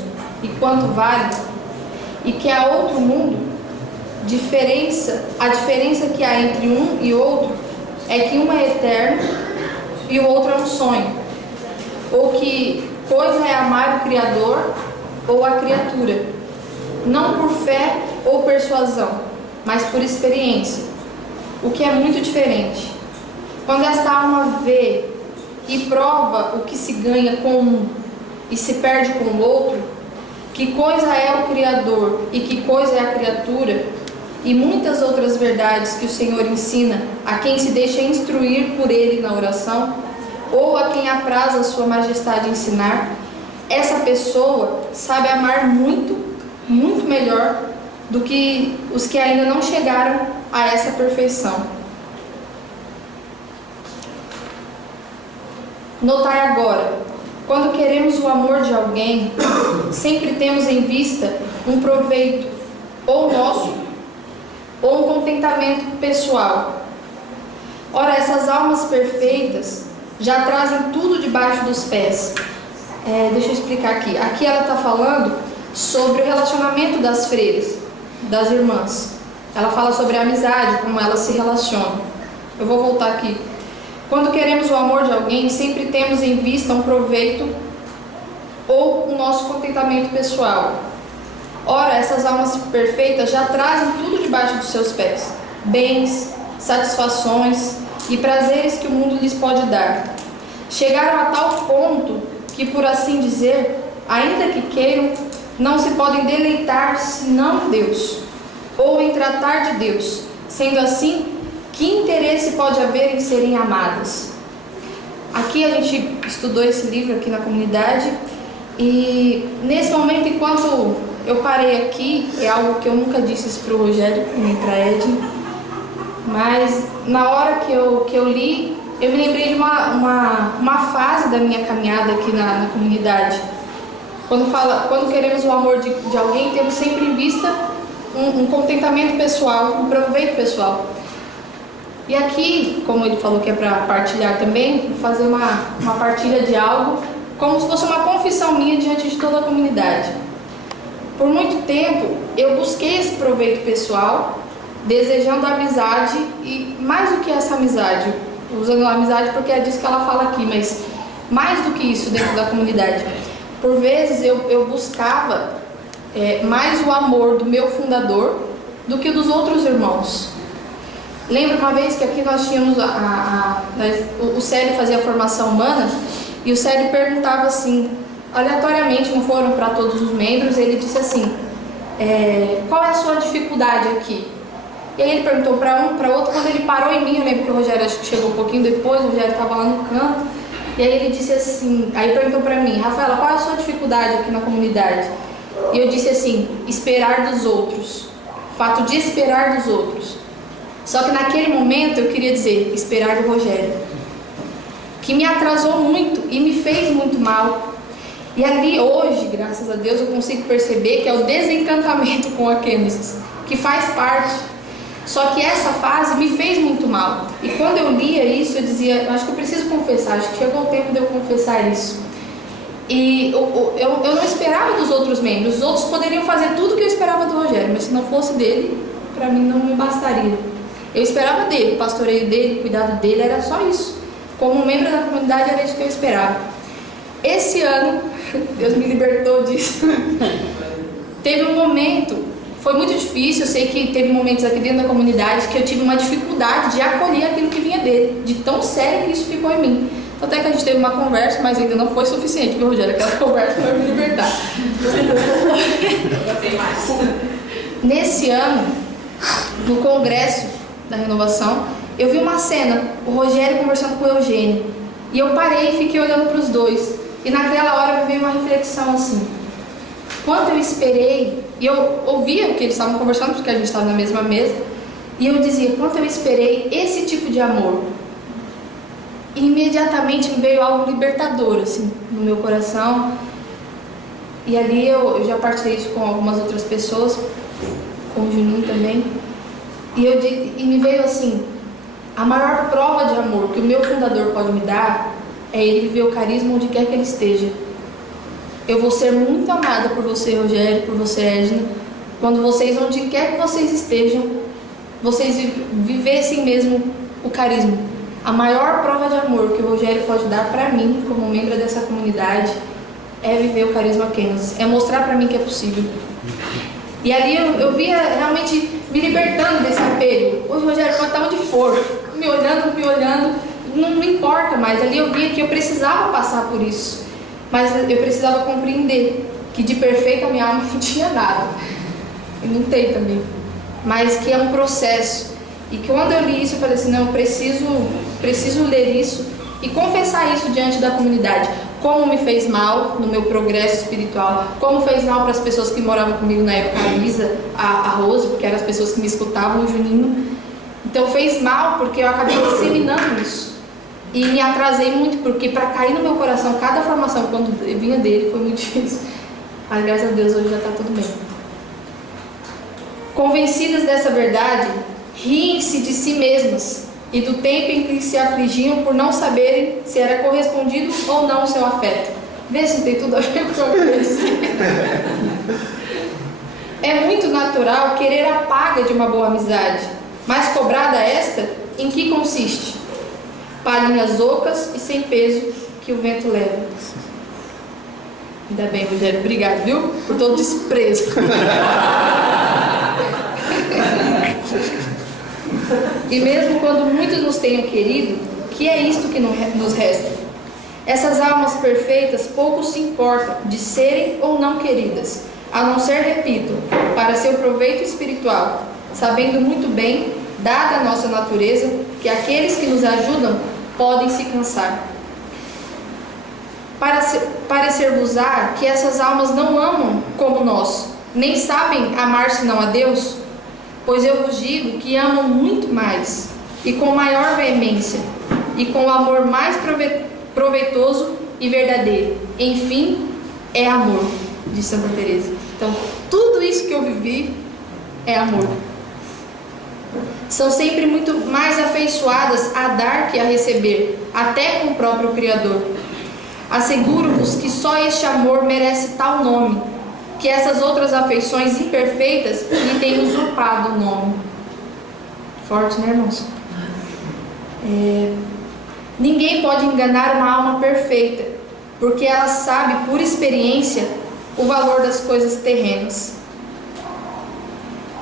e quanto vale, e que há outro mundo, a diferença que há entre um e outro é que um é eterno e o outro é um sonho, ou que coisa é amar o Criador ou a criatura, não por fé ou persuasão, mas por experiência, o que é muito diferente. Quando esta alma vê e prova o que se ganha com um e se perde com o outro, que coisa é o Criador e que coisa é a criatura, e muitas outras verdades que o Senhor ensina a quem se deixa instruir por Ele na oração, ou a quem apraz a sua majestade ensinar, essa pessoa sabe amar muito, muito melhor do que os que ainda não chegaram a essa perfeição. Notai agora, quando queremos o amor de alguém, sempre temos em vista um proveito, ou nosso, ou um contentamento pessoal. Ora, essas almas perfeitas já trazem tudo debaixo dos pés. Deixa eu explicar aqui. Aqui ela está falando sobre o relacionamento das freiras, das irmãs. Ela fala sobre a amizade, como elas se relacionam. Eu vou voltar aqui. Quando queremos o amor de alguém, sempre temos em vista um proveito ou o nosso contentamento pessoal. Ora, essas almas perfeitas já trazem tudo debaixo dos seus pés: bens, satisfações e prazeres que o mundo lhes pode dar. Chegaram a tal ponto que, por assim dizer, ainda que queiram, não se podem deleitar senão em Deus, ou em tratar de Deus. Sendo assim, que interesse pode haver em serem amadas? Aqui a gente estudou esse livro aqui na comunidade, e nesse momento, enquanto eu parei aqui, é algo que eu nunca disse isso para o Rogério, nem para a Ed, mas na hora que eu li, eu me lembrei de uma fase da minha caminhada aqui na comunidade. Quando queremos o amor de alguém, temos sempre em vista um contentamento pessoal, um proveito pessoal. E aqui, como ele falou que é para partilhar também, vou fazer uma partilha de algo, como se fosse uma confissão minha diante de toda a comunidade. Por muito tempo, eu busquei esse proveito pessoal, desejando amizade, e mais do que essa amizade, usando a amizade porque é disso que ela fala aqui, mas mais do que isso dentro da comunidade. Por vezes eu buscava mais o amor do meu fundador do que dos outros irmãos. Lembro uma vez que aqui nós tínhamos o Célio fazia a formação humana, e o Célio perguntava assim, aleatoriamente, não foram para todos os membros, ele disse assim, qual é a sua dificuldade aqui? E aí ele perguntou para um, para outro, quando ele parou em mim, eu lembro que o Rogério acho que chegou um pouquinho depois, o Rogério estava lá no canto, e aí ele disse assim, aí perguntou para mim, Rafaela, qual é a sua dificuldade aqui na comunidade? E eu disse assim, esperar dos outros, o fato de esperar dos outros. Só que naquele momento eu queria dizer, esperar do Rogério, que me atrasou muito e me fez muito mal. E ali hoje, graças a Deus, eu consigo perceber que é o desencantamento com a Kênesis, que faz parte. Só que essa fase me fez muito mal. E quando eu lia isso, eu dizia, acho que eu preciso confessar, acho que chegou o tempo de eu confessar isso. E eu não esperava dos outros membros, os outros poderiam fazer tudo o que eu esperava do Rogério, mas se não fosse dele, para mim não me bastaria. Eu esperava dele, o pastoreio dele, o cuidado dele, era só isso. Como membro da comunidade, era isso que eu esperava. Esse ano, Deus me libertou disso. Teve um momento, foi muito difícil, eu sei que teve momentos aqui dentro da comunidade que eu tive uma dificuldade de acolher aquilo que vinha dele, de tão sério que isso ficou em mim. Até que a gente teve uma conversa, mas ainda não foi suficiente, viu, Rogério? Aquela conversa para me libertar. Nesse ano, no congresso da renovação, eu vi uma cena, o Rogério conversando com o Eugênio, e eu parei e fiquei olhando para os dois, e naquela hora me veio uma reflexão assim, quanto eu esperei, e eu ouvia o que eles estavam conversando, porque a gente estava na mesma mesa, e eu dizia, quanto eu esperei esse tipo de amor, e imediatamente me veio algo libertador assim, no meu coração, e ali eu já partilhei isso com algumas outras pessoas, com o Juninho também, e me veio assim, a maior prova de amor que o meu fundador pode me dar é ele viver o carisma onde quer que ele esteja. Eu vou ser muito amada por você, Rogério, por você, Edna, quando vocês, onde quer que vocês estejam, vocês vivessem mesmo o carisma. A maior prova de amor que o Rogério pode dar para mim, como membro dessa comunidade, é viver o carisma Kênesis, é mostrar para mim que é possível. E ali eu via realmente me libertando desse apego. Hoje, Rogério, pode estar onde for, me olhando, não importa mais. Ali eu via que eu precisava passar por isso, mas eu precisava compreender que de perfeita minha alma não tinha nada, e não tem também, mas que é um processo. E que quando eu li isso, eu falei assim, não, eu preciso ler isso e confessar isso diante da comunidade. Como me fez mal no meu progresso espiritual, como fez mal para as pessoas que moravam comigo na época, a Lisa, a Rose, porque eram as pessoas que me escutavam, o Juninho. Então fez mal porque eu acabei disseminando isso. E me atrasei muito, porque para cair no meu coração cada formação, quando vinha dele, foi muito difícil. Mas graças a Deus hoje já está tudo bem. Convencidas dessa verdade, riem-se de si mesmas e do tempo em que se afligiam por não saberem se era correspondido ou não o seu afeto. Vê se tem tudo a ver com isso. É muito natural querer a paga de uma boa amizade, mas cobrada esta, em que consiste? Palhinhas ocas e sem peso que o vento leva. Ainda bem, Rogério, obrigado, viu? Por todo desprezo. E mesmo quando muitos nos tenham querido, que é isto que nos resta? Essas almas perfeitas pouco se importam de serem ou não queridas, a não ser, repito, para seu proveito espiritual, sabendo muito bem, dada a nossa natureza, que aqueles que nos ajudam podem se cansar. Parecer-vos-á que essas almas não amam como nós, nem sabem amar senão a Deus? Pois eu vos digo que amam muito mais, e com maior veemência, e com o amor mais proveitoso e verdadeiro. Enfim, é amor, de Santa Teresa. Então, tudo isso que eu vivi é amor. São sempre muito mais afeiçoadas a dar que a receber, até com o próprio Criador. Asseguro-vos que só este amor merece tal nome, que essas outras afeições imperfeitas lhe têm usurpado o nome. Forte, né, irmãos? Ninguém pode enganar uma alma perfeita, porque ela sabe por experiência o valor das coisas terrenas.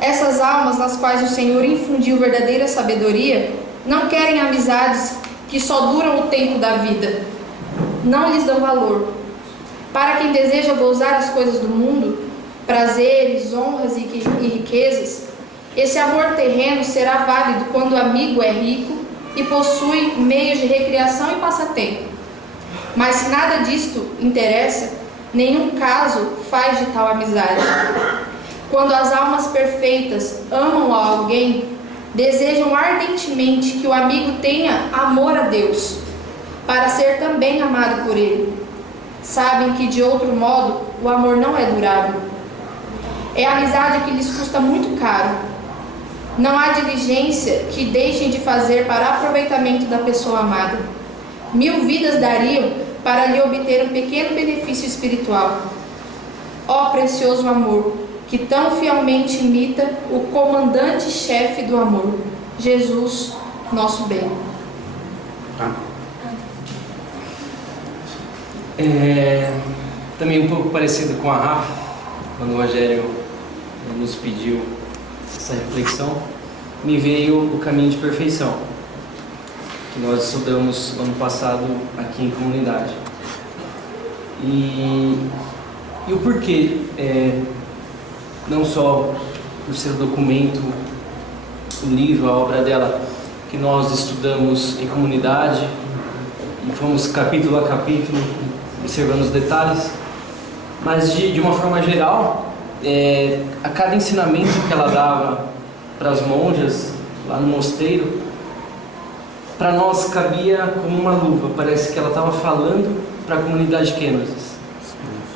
Essas almas nas quais o Senhor infundiu verdadeira sabedoria não querem amizades que só duram o tempo da vida. Não lhes dão valor. Para quem deseja gozar as coisas do mundo, prazeres, honras e riquezas, esse amor terreno será válido quando o amigo é rico e possui meios de recreação e passatempo. Mas se nada disto interessa, nenhum caso faz de tal amizade. Quando as almas perfeitas amam a alguém, desejam ardentemente que o amigo tenha amor a Deus, para ser também amado por ele. Sabem que de outro modo o amor não é durável. É a amizade que lhes custa muito caro. Não há diligência que deixem de fazer para aproveitamento da pessoa amada. 1000 vidas dariam para lhe obter um pequeno benefício espiritual. Ó precioso amor, que tão fielmente imita o comandante-chefe do amor, Jesus, nosso bem. Também um pouco parecido com a Rafa, quando o Rogério nos pediu essa reflexão, me veio o caminho de perfeição, que nós estudamos ano passado aqui em comunidade. E o porquê, não só por ser o documento, o livro, a obra dela, que nós estudamos em comunidade, e fomos capítulo a capítulo, observando os detalhes, mas de uma forma geral, a cada ensinamento que ela dava para as monjas lá no mosteiro, para nós cabia como uma luva. Parece que ela estava falando para a comunidade de Kennedy.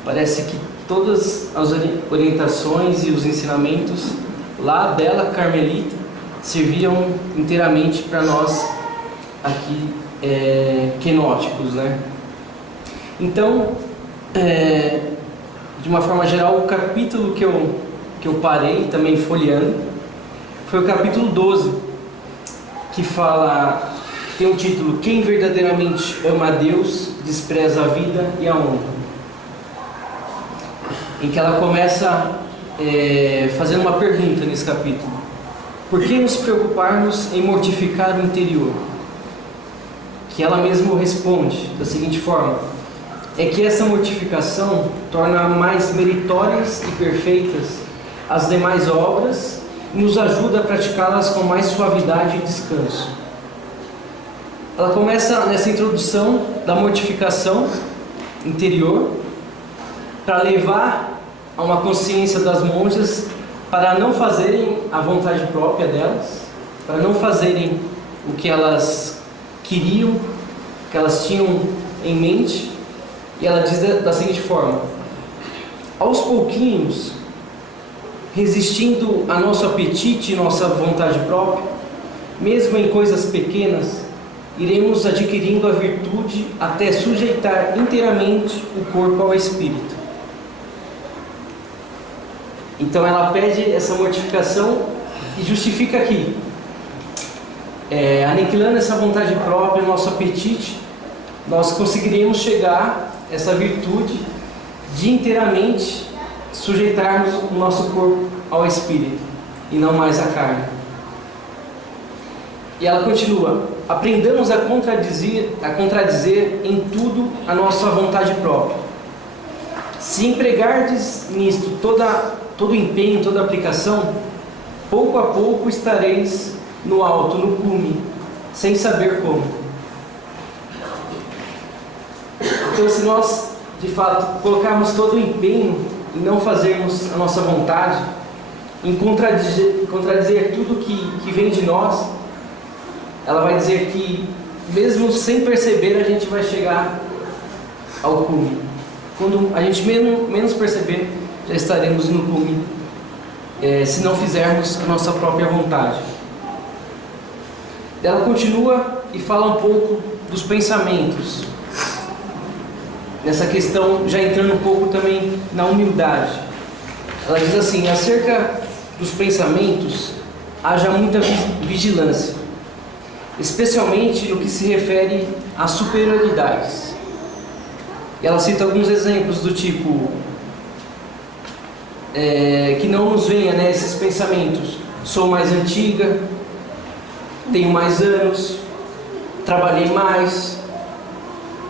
Parece que todas as orientações e os ensinamentos lá dela, carmelita, serviam inteiramente para nós aqui quenóticos, né? Então, de uma forma geral, o capítulo que eu parei também folheando foi o capítulo 12, que tem o título: Quem verdadeiramente ama a Deus despreza a vida e a honra, em que ela começa fazendo uma pergunta nesse capítulo: por que nos preocuparmos em mortificar o interior? Que ela mesma responde da seguinte forma: é que essa mortificação torna mais meritórias e perfeitas as demais obras e nos ajuda a praticá-las com mais suavidade e descanso. Ela começa nessa introdução da mortificação interior para levar a uma consciência das monjas para não fazerem a vontade própria delas, para não fazerem o que elas queriam, o que elas tinham em mente. E ela diz da seguinte forma: aos pouquinhos, resistindo a nosso apetite e nossa vontade própria, mesmo em coisas pequenas, iremos adquirindo a virtude até sujeitar inteiramente o corpo ao espírito. Então ela pede essa mortificação e justifica aqui, aniquilando essa vontade própria, nosso apetite, nós conseguiremos chegar a essa virtude de inteiramente sujeitarmos o nosso corpo ao espírito e não mais à carne. E ela continua: aprendamos a contradizer em tudo a nossa vontade própria. Se empregardes nisto todo empenho, toda aplicação, pouco a pouco estareis no alto, no cume, sem saber como. Então, se nós, de fato, colocarmos todo o empenho e não fazermos a nossa vontade, em contradizer tudo que vem de nós, ela vai dizer que, mesmo sem perceber, a gente vai chegar ao cume. Quando a gente menos perceber, já estaremos no cume, se não fizermos a nossa própria vontade. Ela continua e fala um pouco dos pensamentos, nessa questão, já entrando um pouco também na humildade. Ela diz assim: acerca dos pensamentos, haja muita vigilância, especialmente no que se refere às superioridades. E ela cita alguns exemplos do tipo, que não nos venha, né, esses pensamentos: sou mais antiga, tenho mais anos, trabalhei mais,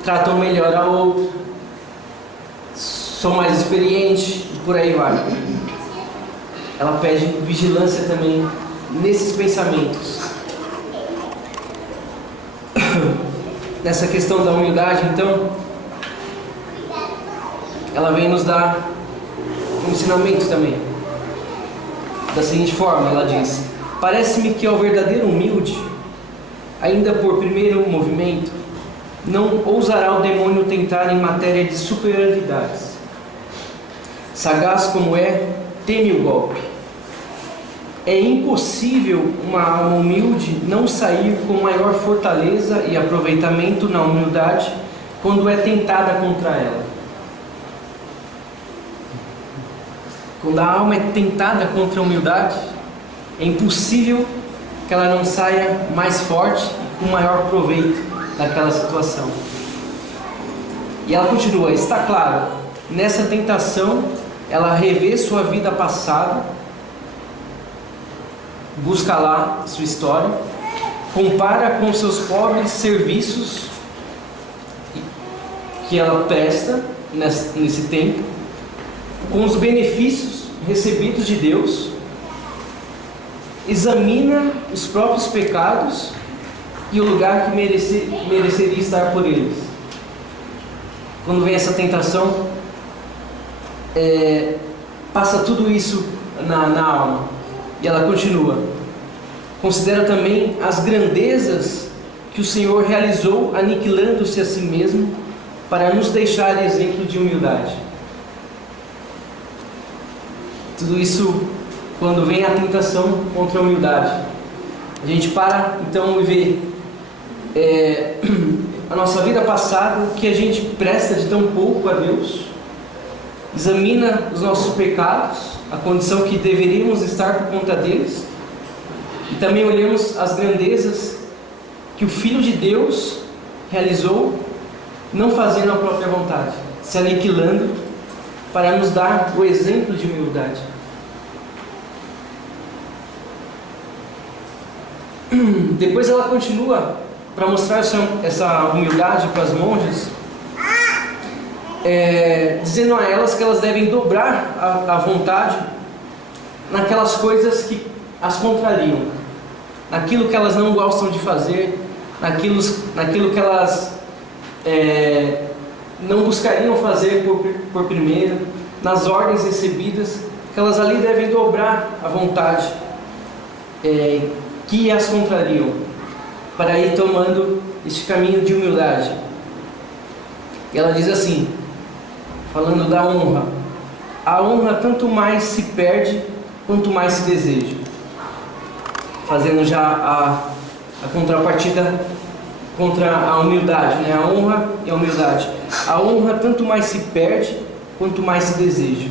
tratam melhor a outro, sou mais experiente, e por aí vai. Ela pede vigilância também nesses pensamentos. Nessa questão da humildade, então, ela vem nos dar um ensinamento também. Da seguinte forma, ela diz: parece-me que ao verdadeiro humilde, ainda por primeiro movimento, não ousará o demônio tentar em matéria de superioridades. Sagaz como é, teme o golpe. É impossível uma alma humilde não sair com maior fortaleza e aproveitamento na humildade quando é tentada contra ela. Quando a alma é tentada contra a humildade, é impossível que ela não saia mais forte e com maior proveito daquela situação. E ela continua: está claro, nessa tentação ela revê sua vida passada, busca lá sua história, compara com seus pobres serviços que ela presta nesse tempo, com os benefícios recebidos de Deus, examina os próprios pecados e o lugar que mereceria estar por eles. Quando vem essa tentação, passa tudo isso na alma. E ela continua: considera também as grandezas que o Senhor realizou, aniquilando-se a si mesmo, para nos deixar exemplo de humildade. Tudo isso, quando vem a tentação contra a humildade, a gente para então e vê a nossa vida passada, o que a gente presta de tão pouco a Deus, examina os nossos pecados, a condição que deveríamos estar por conta deles, e também olhamos as grandezas que o Filho de Deus realizou, não fazendo a própria vontade, se aniquilando para nos dar o exemplo de humildade. Depois ela continua para mostrar essa humildade para as monjas, dizendo a elas que elas devem dobrar a vontade naquelas coisas que as contrariam, naquilo que elas não gostam de fazer, naquilo que elas não buscariam fazer por primeiro, nas ordens recebidas, que elas ali devem dobrar a vontade que as contrariam, para ir tomando este caminho de humildade. E ela diz assim, falando da honra: a honra tanto mais se perde quanto mais se deseja. Fazendo já a contrapartida contra a humildade, né? A honra e a humildade. A honra tanto mais se perde quanto mais se deseja.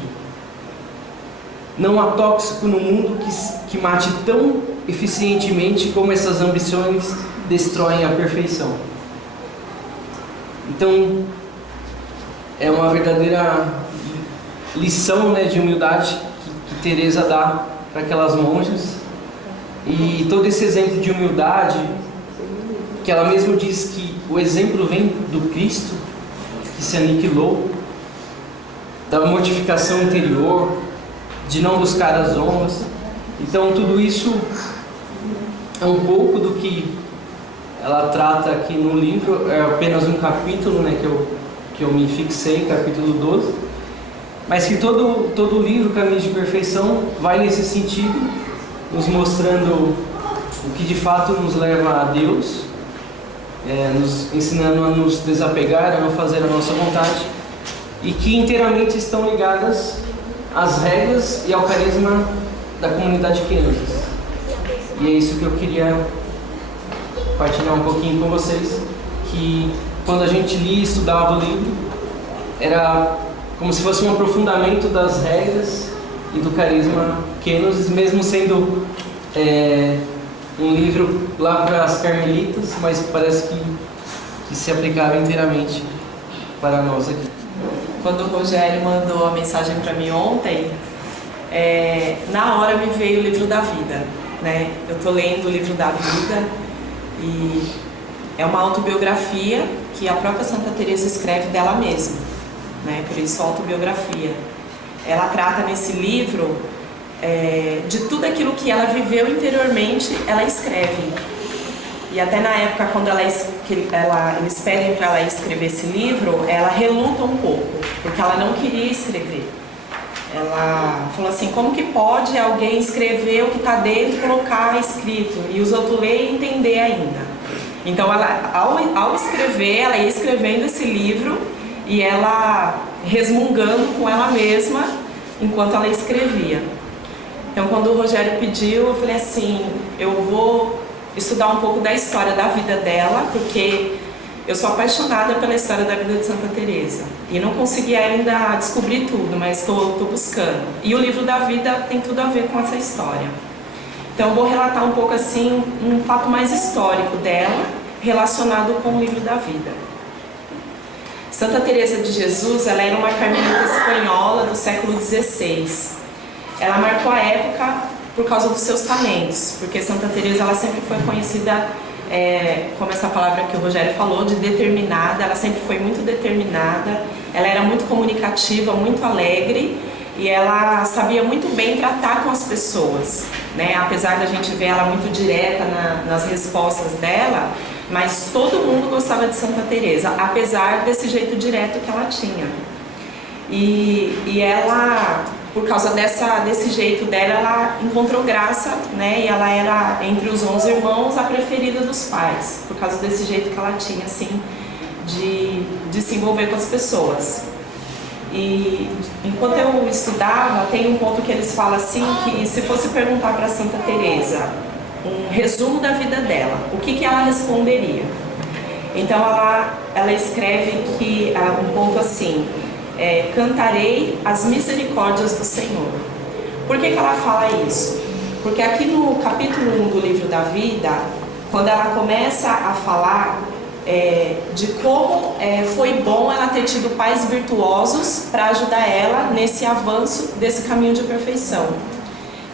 Não há tóxico no mundo que mate tão eficientemente como essas ambições destroem a perfeição. Então, é uma verdadeira lição, né, de humildade que Teresa dá para aquelas monjas. E todo esse exemplo de humildade, que ela mesma diz que o exemplo vem do Cristo, que se aniquilou, da mortificação interior, de não buscar as honras. Então tudo isso é um pouco do que ela trata aqui no livro. É apenas um capítulo, né, que eu me fixei, capítulo 12. mas que todo o livro Caminho de Perfeição vai nesse sentido, nos mostrando o que de fato nos leva a Deus, nos ensinando a nos desapegar, a não fazer a nossa vontade, e que inteiramente estão ligadas às regras e ao carisma da comunidade Kenosis. E é isso que eu queria partilhar um pouquinho com vocês, que quando a gente lia e estudava o livro, era como se fosse um aprofundamento das regras e do carisma Kenosis, mesmo sendo um livro lá para as carmelitas, mas parece que se aplicava inteiramente para nós aqui. Quando o Rogério mandou a mensagem para mim ontem, na hora me veio o livro da vida, né? Eu estou lendo o livro da vida e é uma autobiografia que a própria Santa Teresa escreve dela mesma, né? Por isso autobiografia. Ela trata nesse livro de tudo aquilo que ela viveu interiormente, ela escreve. E até na época, quando eles pedem para ela escrever esse livro, ela reluta um pouco, porque ela não queria escrever. Ela falou assim, como que pode alguém escrever o que está dentro e colocar escrito, e os outros lerem e entender ainda? Então, ela, ao escrever, ela ia escrevendo esse livro, e ela resmungando com ela mesma, enquanto ela escrevia. Então, quando o Rogério pediu, eu falei assim, eu vou estudar um pouco da história da vida dela, porque eu sou apaixonada pela história da vida de Santa Teresa e não consegui ainda descobrir tudo, mas estou buscando. E o livro da vida tem tudo a ver com essa história. Então eu vou relatar um pouco assim um fato mais histórico dela, relacionado com o livro da vida. Santa Teresa de Jesus, ela era uma carmelita espanhola do século XVI. Ela marcou a época por causa dos seus talentos, porque Santa Teresa ela sempre foi conhecida como essa palavra que o Rogério falou, de determinada. Ela sempre foi muito determinada, ela era muito comunicativa, muito alegre, e ela sabia muito bem tratar com as pessoas, né? Apesar da gente ver ela muito direta nas respostas dela, mas todo mundo gostava de Santa Teresa, apesar desse jeito direto que ela tinha. E ela, por causa desse jeito dela, ela encontrou graça, né? E ela era, entre os 11 irmãos, a preferida dos pais, por causa desse jeito que ela tinha, assim, de se envolver com as pessoas. E enquanto eu estudava, tem um ponto que eles falam assim, que se fosse perguntar para Santa Teresa um resumo da vida dela, o que ela responderia? Então ela escreve que um ponto assim, cantarei as misericórdias do Senhor. Por que ela fala isso? Porque aqui no capítulo 1 do livro da vida, quando ela começa a falar de como foi bom ela ter tido pais virtuosos para ajudar ela nesse avanço desse caminho de perfeição.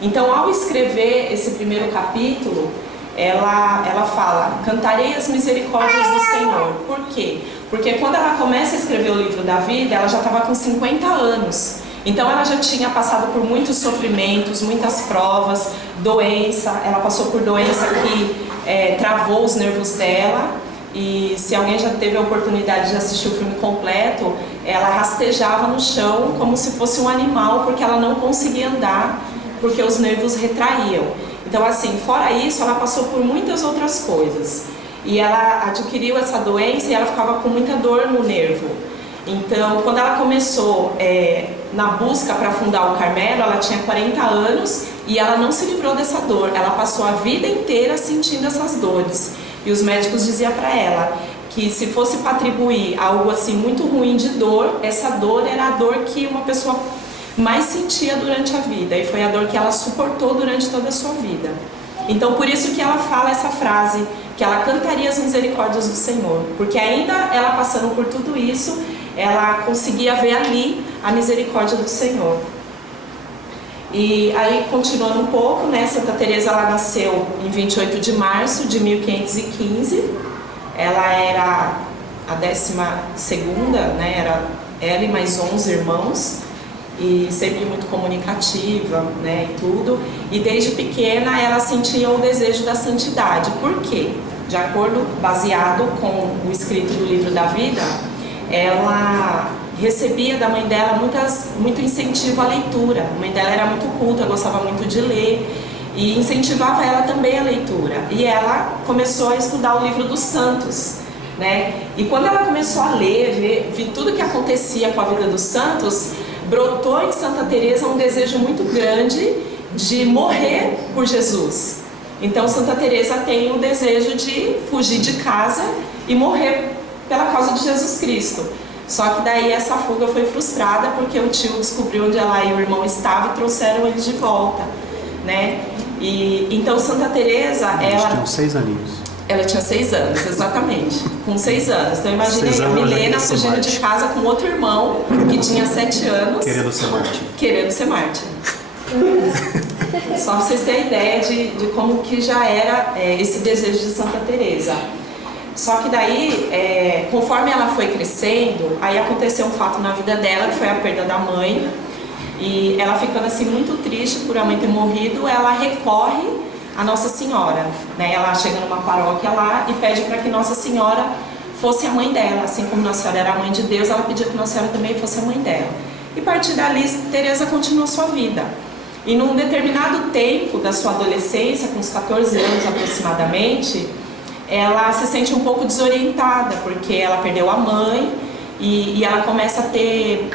Então, ao escrever esse primeiro capítulo, ela fala, cantarei as misericórdias do Senhor. Por quê? Porque quando ela começa a escrever o livro da vida, ela já estava com 50 anos. Então ela já tinha passado por muitos sofrimentos, muitas provas, doença. Ela passou por doença que travou os nervos dela. E se alguém já teve a oportunidade de assistir o filme completo, ela rastejava no chão como se fosse um animal, porque ela não conseguia andar, porque os nervos retraíam. Então assim, fora isso, ela passou por muitas outras coisas. E ela adquiriu essa doença e ela ficava com muita dor no nervo. Então, quando ela começou na busca para fundar o Carmelo, ela tinha 40 anos e ela não se livrou dessa dor. Ela passou a vida inteira sentindo essas dores. E os médicos diziam para ela que se fosse para atribuir algo assim muito ruim de dor, essa dor era a dor que uma pessoa mais sentia durante a vida. E foi a dor que ela suportou durante toda a sua vida. Então, por isso que ela fala essa frase, que ela cantaria as misericórdias do Senhor. Porque ainda ela passando por tudo isso, ela conseguia ver ali a misericórdia do Senhor. E aí, continuando um pouco, né, Santa Teresa ela nasceu em 28 de março de 1515. Ela era a 12ª, né, era ela e mais 11 irmãos. E sempre muito comunicativa, né, e tudo. E desde pequena ela sentia o desejo da santidade. Por quê? De acordo, baseado com o escrito do livro da vida, ela recebia da mãe dela muito incentivo à leitura. A mãe dela era muito culta, gostava muito de ler e incentivava ela também a leitura. E ela começou a estudar o livro dos santos, né? E quando ela começou a ler, ver tudo que acontecia com a vida dos santos, brotou em Santa Teresa um desejo muito grande de morrer por Jesus. Então Santa Teresa tem o desejo de fugir de casa e morrer pela causa de Jesus Cristo. Só que daí essa fuga foi frustrada porque o tio descobriu onde ela e o irmão estavam e trouxeram eles de volta, né? E então Santa Teresa, ela tinha 6 aninhos. Ela tinha 6 anos, exatamente, com 6 anos. Então imaginei a Milena fugindo de casa com outro irmão que tinha 7 anos. Querendo ser mártir. Querendo ser mártir. Só para vocês terem ideia de como que já era esse desejo de Santa Teresa. Só que daí, conforme ela foi crescendo, aí aconteceu um fato na vida dela, que foi a perda da mãe. E ela ficando assim muito triste por a mãe ter morrido, ela recorre a Nossa Senhora, né? Ela chega numa paróquia lá e pede para que Nossa Senhora fosse a mãe dela. Assim como Nossa Senhora era a mãe de Deus, ela pediu que Nossa Senhora também fosse a mãe dela. E a partir dali, Teresa continuou sua vida. E num determinado tempo da sua adolescência, com uns 14 anos aproximadamente, ela se sente um pouco desorientada, porque ela perdeu a mãe e ela começa a ter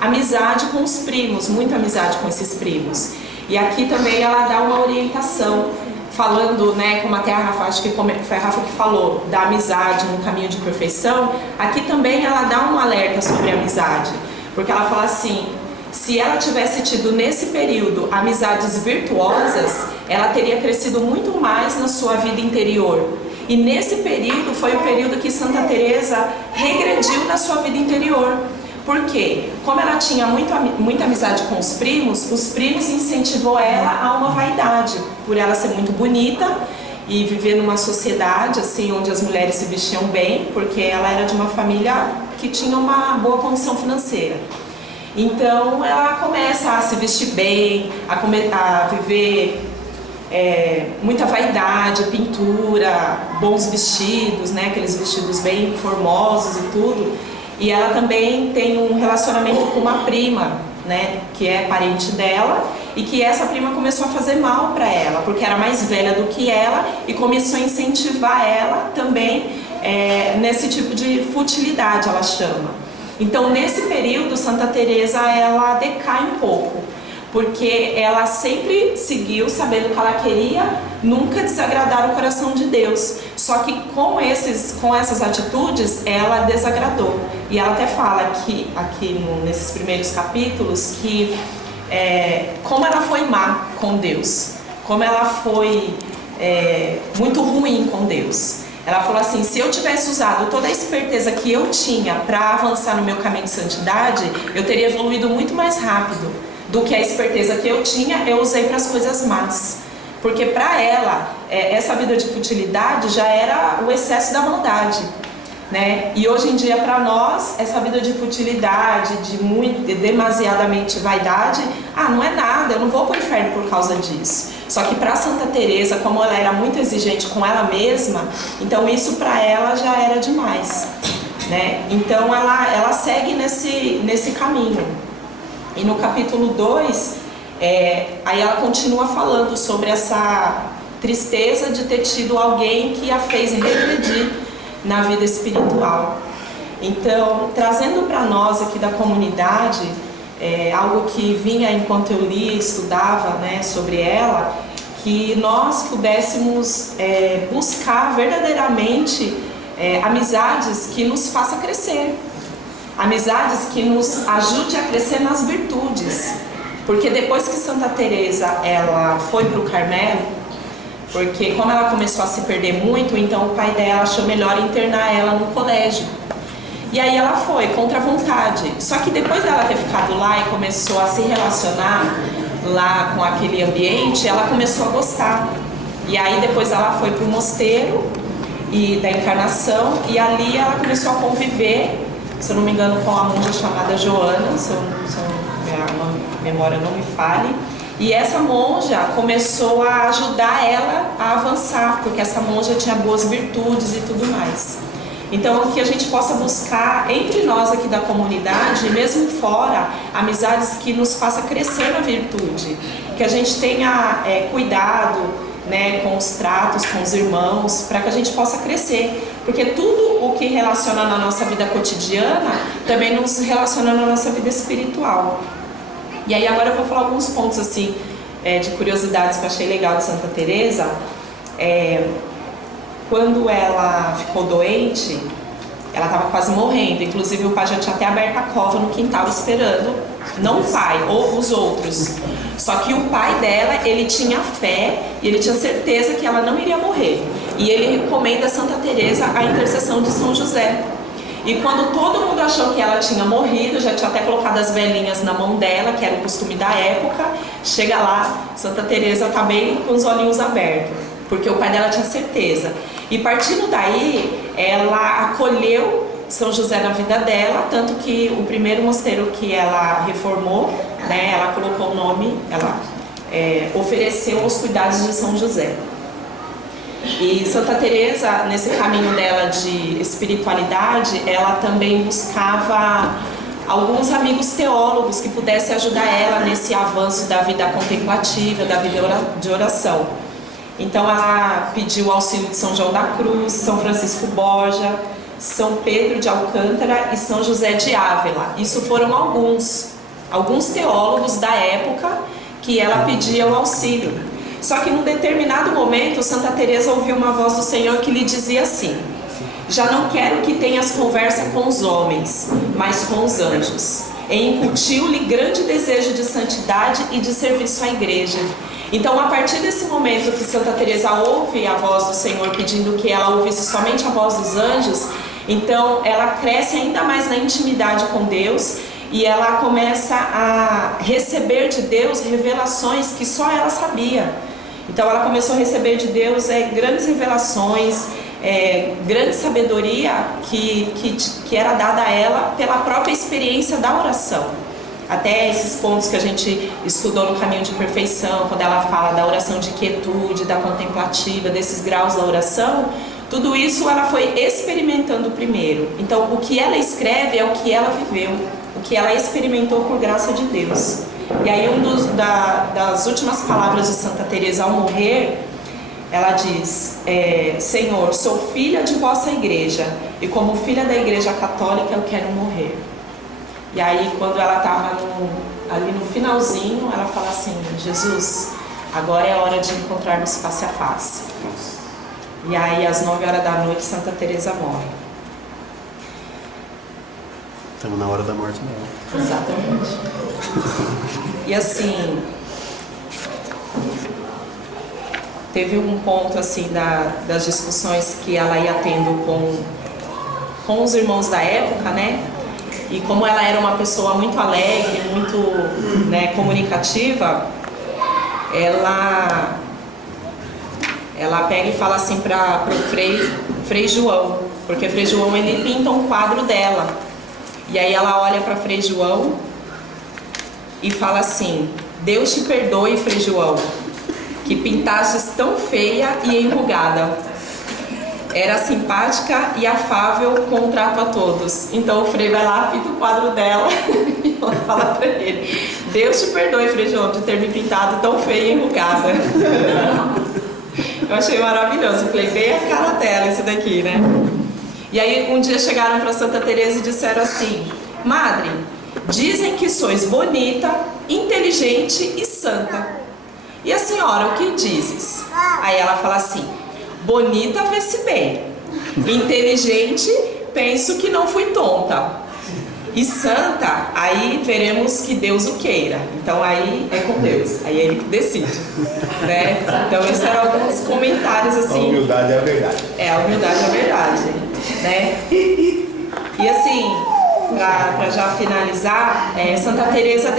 amizade com os primos, muita amizade com esses primos. E aqui também ela dá uma orientação, falando, né, como até a Rafa, acho que foi a Rafa que falou, da amizade no caminho de perfeição. Aqui também ela dá um alerta sobre a amizade, porque ela fala assim: se ela tivesse tido nesse período amizades virtuosas, ela teria crescido muito mais na sua vida interior. E nesse período foi o período que Santa Teresa regrediu na sua vida interior. Por quê? Como ela tinha muita amizade com os primos incentivou ela a uma vaidade, por ela ser muito bonita e viver numa sociedade assim onde as mulheres se vestiam bem, porque ela era de uma família que tinha uma boa condição financeira. Então ela começa a se vestir bem, a viver muita vaidade, pintura, bons vestidos, né? Aqueles vestidos bem formosos e tudo. E ela também tem um relacionamento com uma prima, né? Que é parente dela, e que essa prima começou a fazer mal para ela, porque era mais velha do que ela e começou a incentivar ela também nesse tipo de futilidade, ela chama. Então, nesse período, Santa Teresa ela decai um pouco, porque ela sempre seguiu sabendo que ela queria nunca desagradar o coração de Deus. Só que com essas atitudes, ela desagradou. E ela até fala que, aqui nesses primeiros capítulos, que como ela foi má com Deus, como ela foi muito ruim com Deus. Ela falou assim: se eu tivesse usado toda a esperteza que eu tinha para avançar no meu caminho de santidade, eu teria evoluído muito mais rápido do que a esperteza que eu tinha, eu usei para as coisas más. Porque para ela, essa vida de futilidade já era o excesso da maldade, né? E hoje em dia, para nós, essa vida de futilidade, de demasiadamente vaidade, não é nada, eu não vou para o inferno por causa disso. Só que para Santa Teresa, como ela era muito exigente com ela mesma, então isso para ela já era demais, né? Então ela segue nesse caminho. E no capítulo 2, aí ela continua falando sobre essa tristeza de ter tido alguém que a fez regredir na vida espiritual. Então, trazendo para nós aqui da comunidade, algo que vinha enquanto eu lia e estudava, né, sobre ela, que nós pudéssemos buscar verdadeiramente amizades que nos façam crescer. Amizades que nos ajude a crescer nas virtudes. Porque depois que Santa Teresa ela foi para o Carmelo, porque como ela começou a se perder muito, então o pai dela achou melhor internar ela no colégio. E aí ela foi, contra a vontade. Só que depois dela ter ficado lá e começou a se relacionar lá com aquele ambiente, ela começou a gostar. E aí depois ela foi para o mosteiro da Encarnação, e ali ela começou a conviver, se eu não me engano, com a monja chamada Joana, se a memória não me falhe. E essa monja começou a ajudar ela a avançar, porque essa monja tinha boas virtudes e tudo mais. Então, que a gente possa buscar entre nós aqui da comunidade, mesmo fora, amizades que nos façam crescer na virtude. Que a gente tenha cuidado, né, com os tratos, com os irmãos, para que a gente possa crescer. Porque tudo o que relaciona na nossa vida cotidiana também nos relaciona na nossa vida espiritual. E aí agora eu vou falar alguns pontos assim, de curiosidades que eu achei legal de Santa Teresa. Quando ela ficou doente, ela estava quase morrendo. Inclusive o pai já tinha até aberto a cova no quintal esperando, não o pai, ou os outros. Só que o pai dela, ele tinha fé e ele tinha certeza que ela não iria morrer. E ele recomenda a Santa Teresa a intercessão de São José. E quando todo mundo achou que ela tinha morrido, já tinha até colocado as velhinhas na mão dela, que era o costume da época, chega lá, Santa Teresa está bem com os olhinhos abertos, porque o pai dela tinha certeza. E partindo daí, ela acolheu São José na vida dela, tanto que o primeiro mosteiro que ela reformou, né, ela colocou o nome, ela ofereceu os cuidados de São José. E Santa Teresa, nesse caminho dela de espiritualidade, ela também buscava alguns amigos teólogos que pudessem ajudar ela nesse avanço da vida contemplativa, da vida de oração. Então ela pediu o auxílio de São João da Cruz, São Francisco Borja, São Pedro de Alcântara e São José de Ávila. Isso foram alguns teólogos da época que ela pedia o auxílio. Só que num determinado momento, Santa Teresa ouviu uma voz do Senhor que lhe dizia assim: já não quero que tenhas conversa com os homens, mas com os anjos. E incutiu-lhe grande desejo de santidade e de serviço à igreja. Então, a partir desse momento que Santa Teresa ouve a voz do Senhor pedindo que ela ouvisse somente a voz dos anjos, então ela cresce ainda mais na intimidade com Deus e ela começa a receber de Deus revelações que só ela sabia. Então ela começou a receber de Deus grandes revelações, grande sabedoria que era dada a ela pela própria experiência da oração. Até esses pontos que a gente estudou no Caminho de Perfeição, quando ela fala da oração de quietude, da contemplativa, desses graus da oração, tudo isso ela foi experimentando primeiro. Então o que ela escreve é o que ela viveu, o que ela experimentou por graça de Deus. E aí das últimas palavras de Santa Teresa ao morrer, ela diz: Senhor, sou filha de vossa igreja e como filha da igreja católica eu quero morrer. E aí quando ela estava ali no finalzinho, ela fala assim: Jesus, agora é a hora de encontrarmos face a face. E aí às 9h da noite Santa Teresa morre. Estamos na hora da morte dela. Exatamente. E assim, teve um ponto assim das discussões que ela ia tendo com os irmãos da época, né? E como ela era uma pessoa muito alegre, muito, né, comunicativa, ela pega e fala assim para o Frei João, porque Frei João ele pinta um quadro dela. E aí ela olha para Frei João e fala assim: Deus te perdoe, Frei João, que pintastes tão feia e enrugada. Era simpática e afável com o trato a todos. Então o Frei vai lá, pinta o quadro dela e ela fala para ele: Deus te perdoe, Frei João, de ter me pintado tão feia e enrugada. Eu achei maravilhoso, falei, bem a cara dela esse daqui, né? E aí um dia chegaram para Santa Teresa e disseram assim: Madre, dizem que sois bonita, inteligente e santa. E a senhora, o que dizes? Aí ela fala assim: bonita, vê-se bem. Inteligente, penso que não fui tonta. E santa, aí veremos que Deus o queira. Então aí é com Deus, aí é Ele que decide, né? Então esses eram alguns comentários assim. A humildade é a verdade. A humildade é a verdade, né? E assim, para já finalizar, Santa Teresa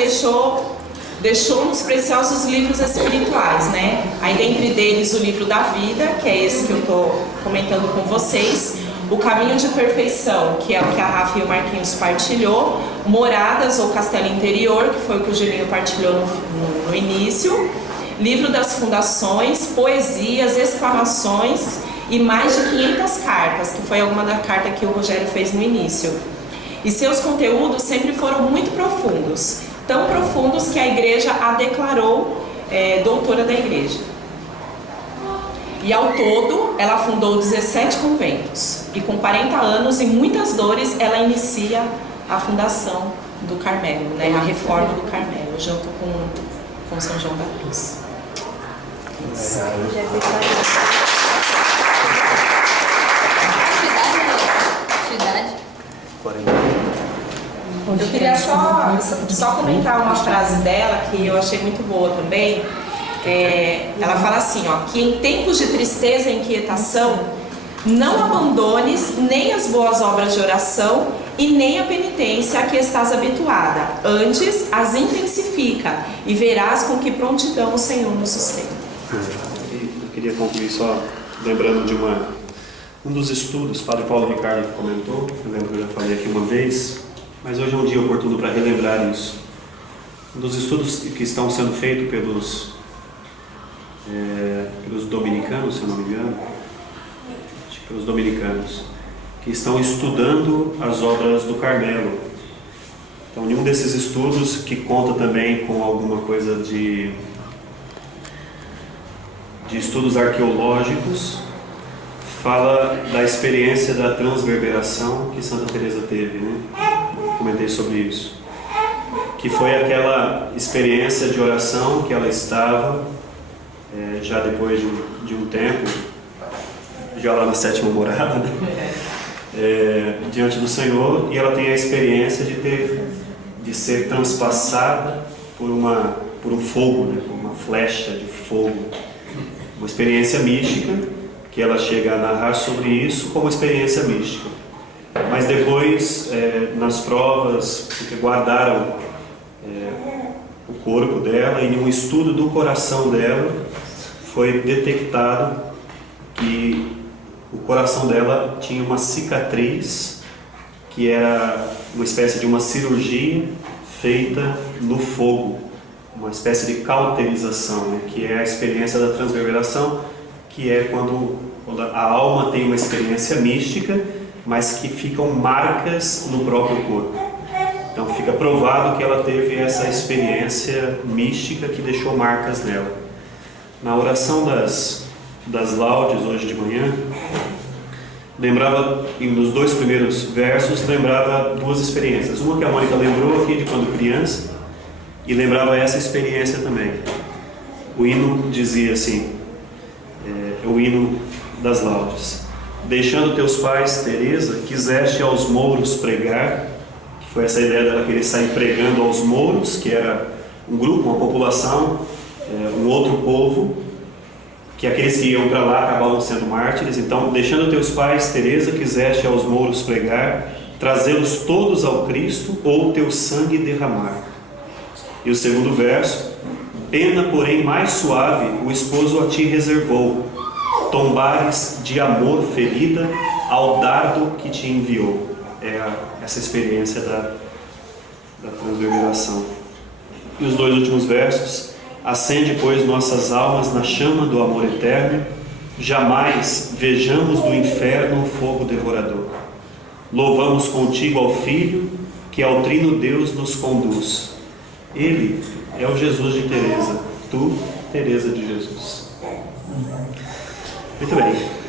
deixou-nos preciosos livros espirituais, né? Aí dentre deles o livro da vida, que é esse que eu estou comentando com vocês, o Caminho de Perfeição, que é o que a Rafa e o Marquinhos partilhou, Moradas ou Castelo Interior, que foi o que o Julinho partilhou no início, Livro das Fundações, Poesias, Exclamações e mais de 500 cartas, que foi alguma da carta que o Rogério fez no início. E seus conteúdos sempre foram muito profundos, tão profundos que a igreja a declarou doutora da igreja. E ao todo, ela fundou 17 conventos. E com 40 anos e muitas dores, ela inicia a fundação do Carmelo, né? A reforma do Carmelo, junto com São João da Cruz. Eu queria só comentar uma frase dela que eu achei muito boa também. Ela fala assim, ó, que em tempos de tristeza e inquietação, não abandones nem as boas obras de oração e nem a penitência a que estás habituada. Antes, as intensifica e verás com que prontidão o Senhor nos sustenta. Eu queria concluir só lembrando de um dos estudos, o Padre Paulo Ricardo comentou, eu lembro que eu já falei aqui uma vez, mas hoje é um dia oportuno para relembrar isso. Um dos estudos que estão sendo feitos pelos dominicanos, se eu não me engano, acho que pelos dominicanos, que estão estudando as obras do Carmelo. Então, nenhum desses estudos, que conta também com alguma coisa de estudos arqueológicos, fala da experiência da transverberação que Santa Teresa teve, né? Comentei sobre isso, que foi aquela experiência de oração que ela estava já depois de um tempo, já lá na sétima morada, né? Diante do Senhor, e ela tem a experiência de ser transpassada por um fogo, né? Por uma flecha de fogo, uma experiência mística, que ela chega a narrar sobre isso como experiência mística. Mas depois, nas provas, porque guardaram o corpo dela, e em um estudo do coração dela, foi detectado que o coração dela tinha uma cicatriz, que era uma espécie de uma cirurgia feita no fogo, uma espécie de cauterização, né? Que é a experiência da transverberação, que é quando a alma tem uma experiência mística, mas que ficam marcas no próprio corpo. Então fica provado que ela teve essa experiência mística que deixou marcas nela. Na oração das laudes hoje de manhã, lembrava, nos 2 primeiros versos, lembrava 2 experiências. Uma que a Mônica lembrou aqui de quando criança, e lembrava essa experiência também. O hino dizia assim, o hino das laudes: deixando teus pais, Teresa, quiseste aos mouros pregar, que foi essa ideia dela querer sair pregando aos mouros, que era um grupo, uma população, um outro povo, que aqueles que iam para lá acabavam sendo mártires. Então, deixando teus pais, Teresa, quiseste aos mouros pregar, trazê-los todos ao Cristo, ou teu sangue derramar. E o segundo verso: pena, porém, mais suave o esposo a ti reservou, tombares de amor ferida ao dardo que te enviou. Essa experiência da transverberação. E os 2 últimos versos: acende, pois, nossas almas na chama do amor eterno, jamais vejamos do inferno o fogo devorador. Louvamos contigo ao Filho, que ao Trino Deus nos conduz. Ele é o Jesus de Teresa, tu, Teresa de Jesus. Muito bem.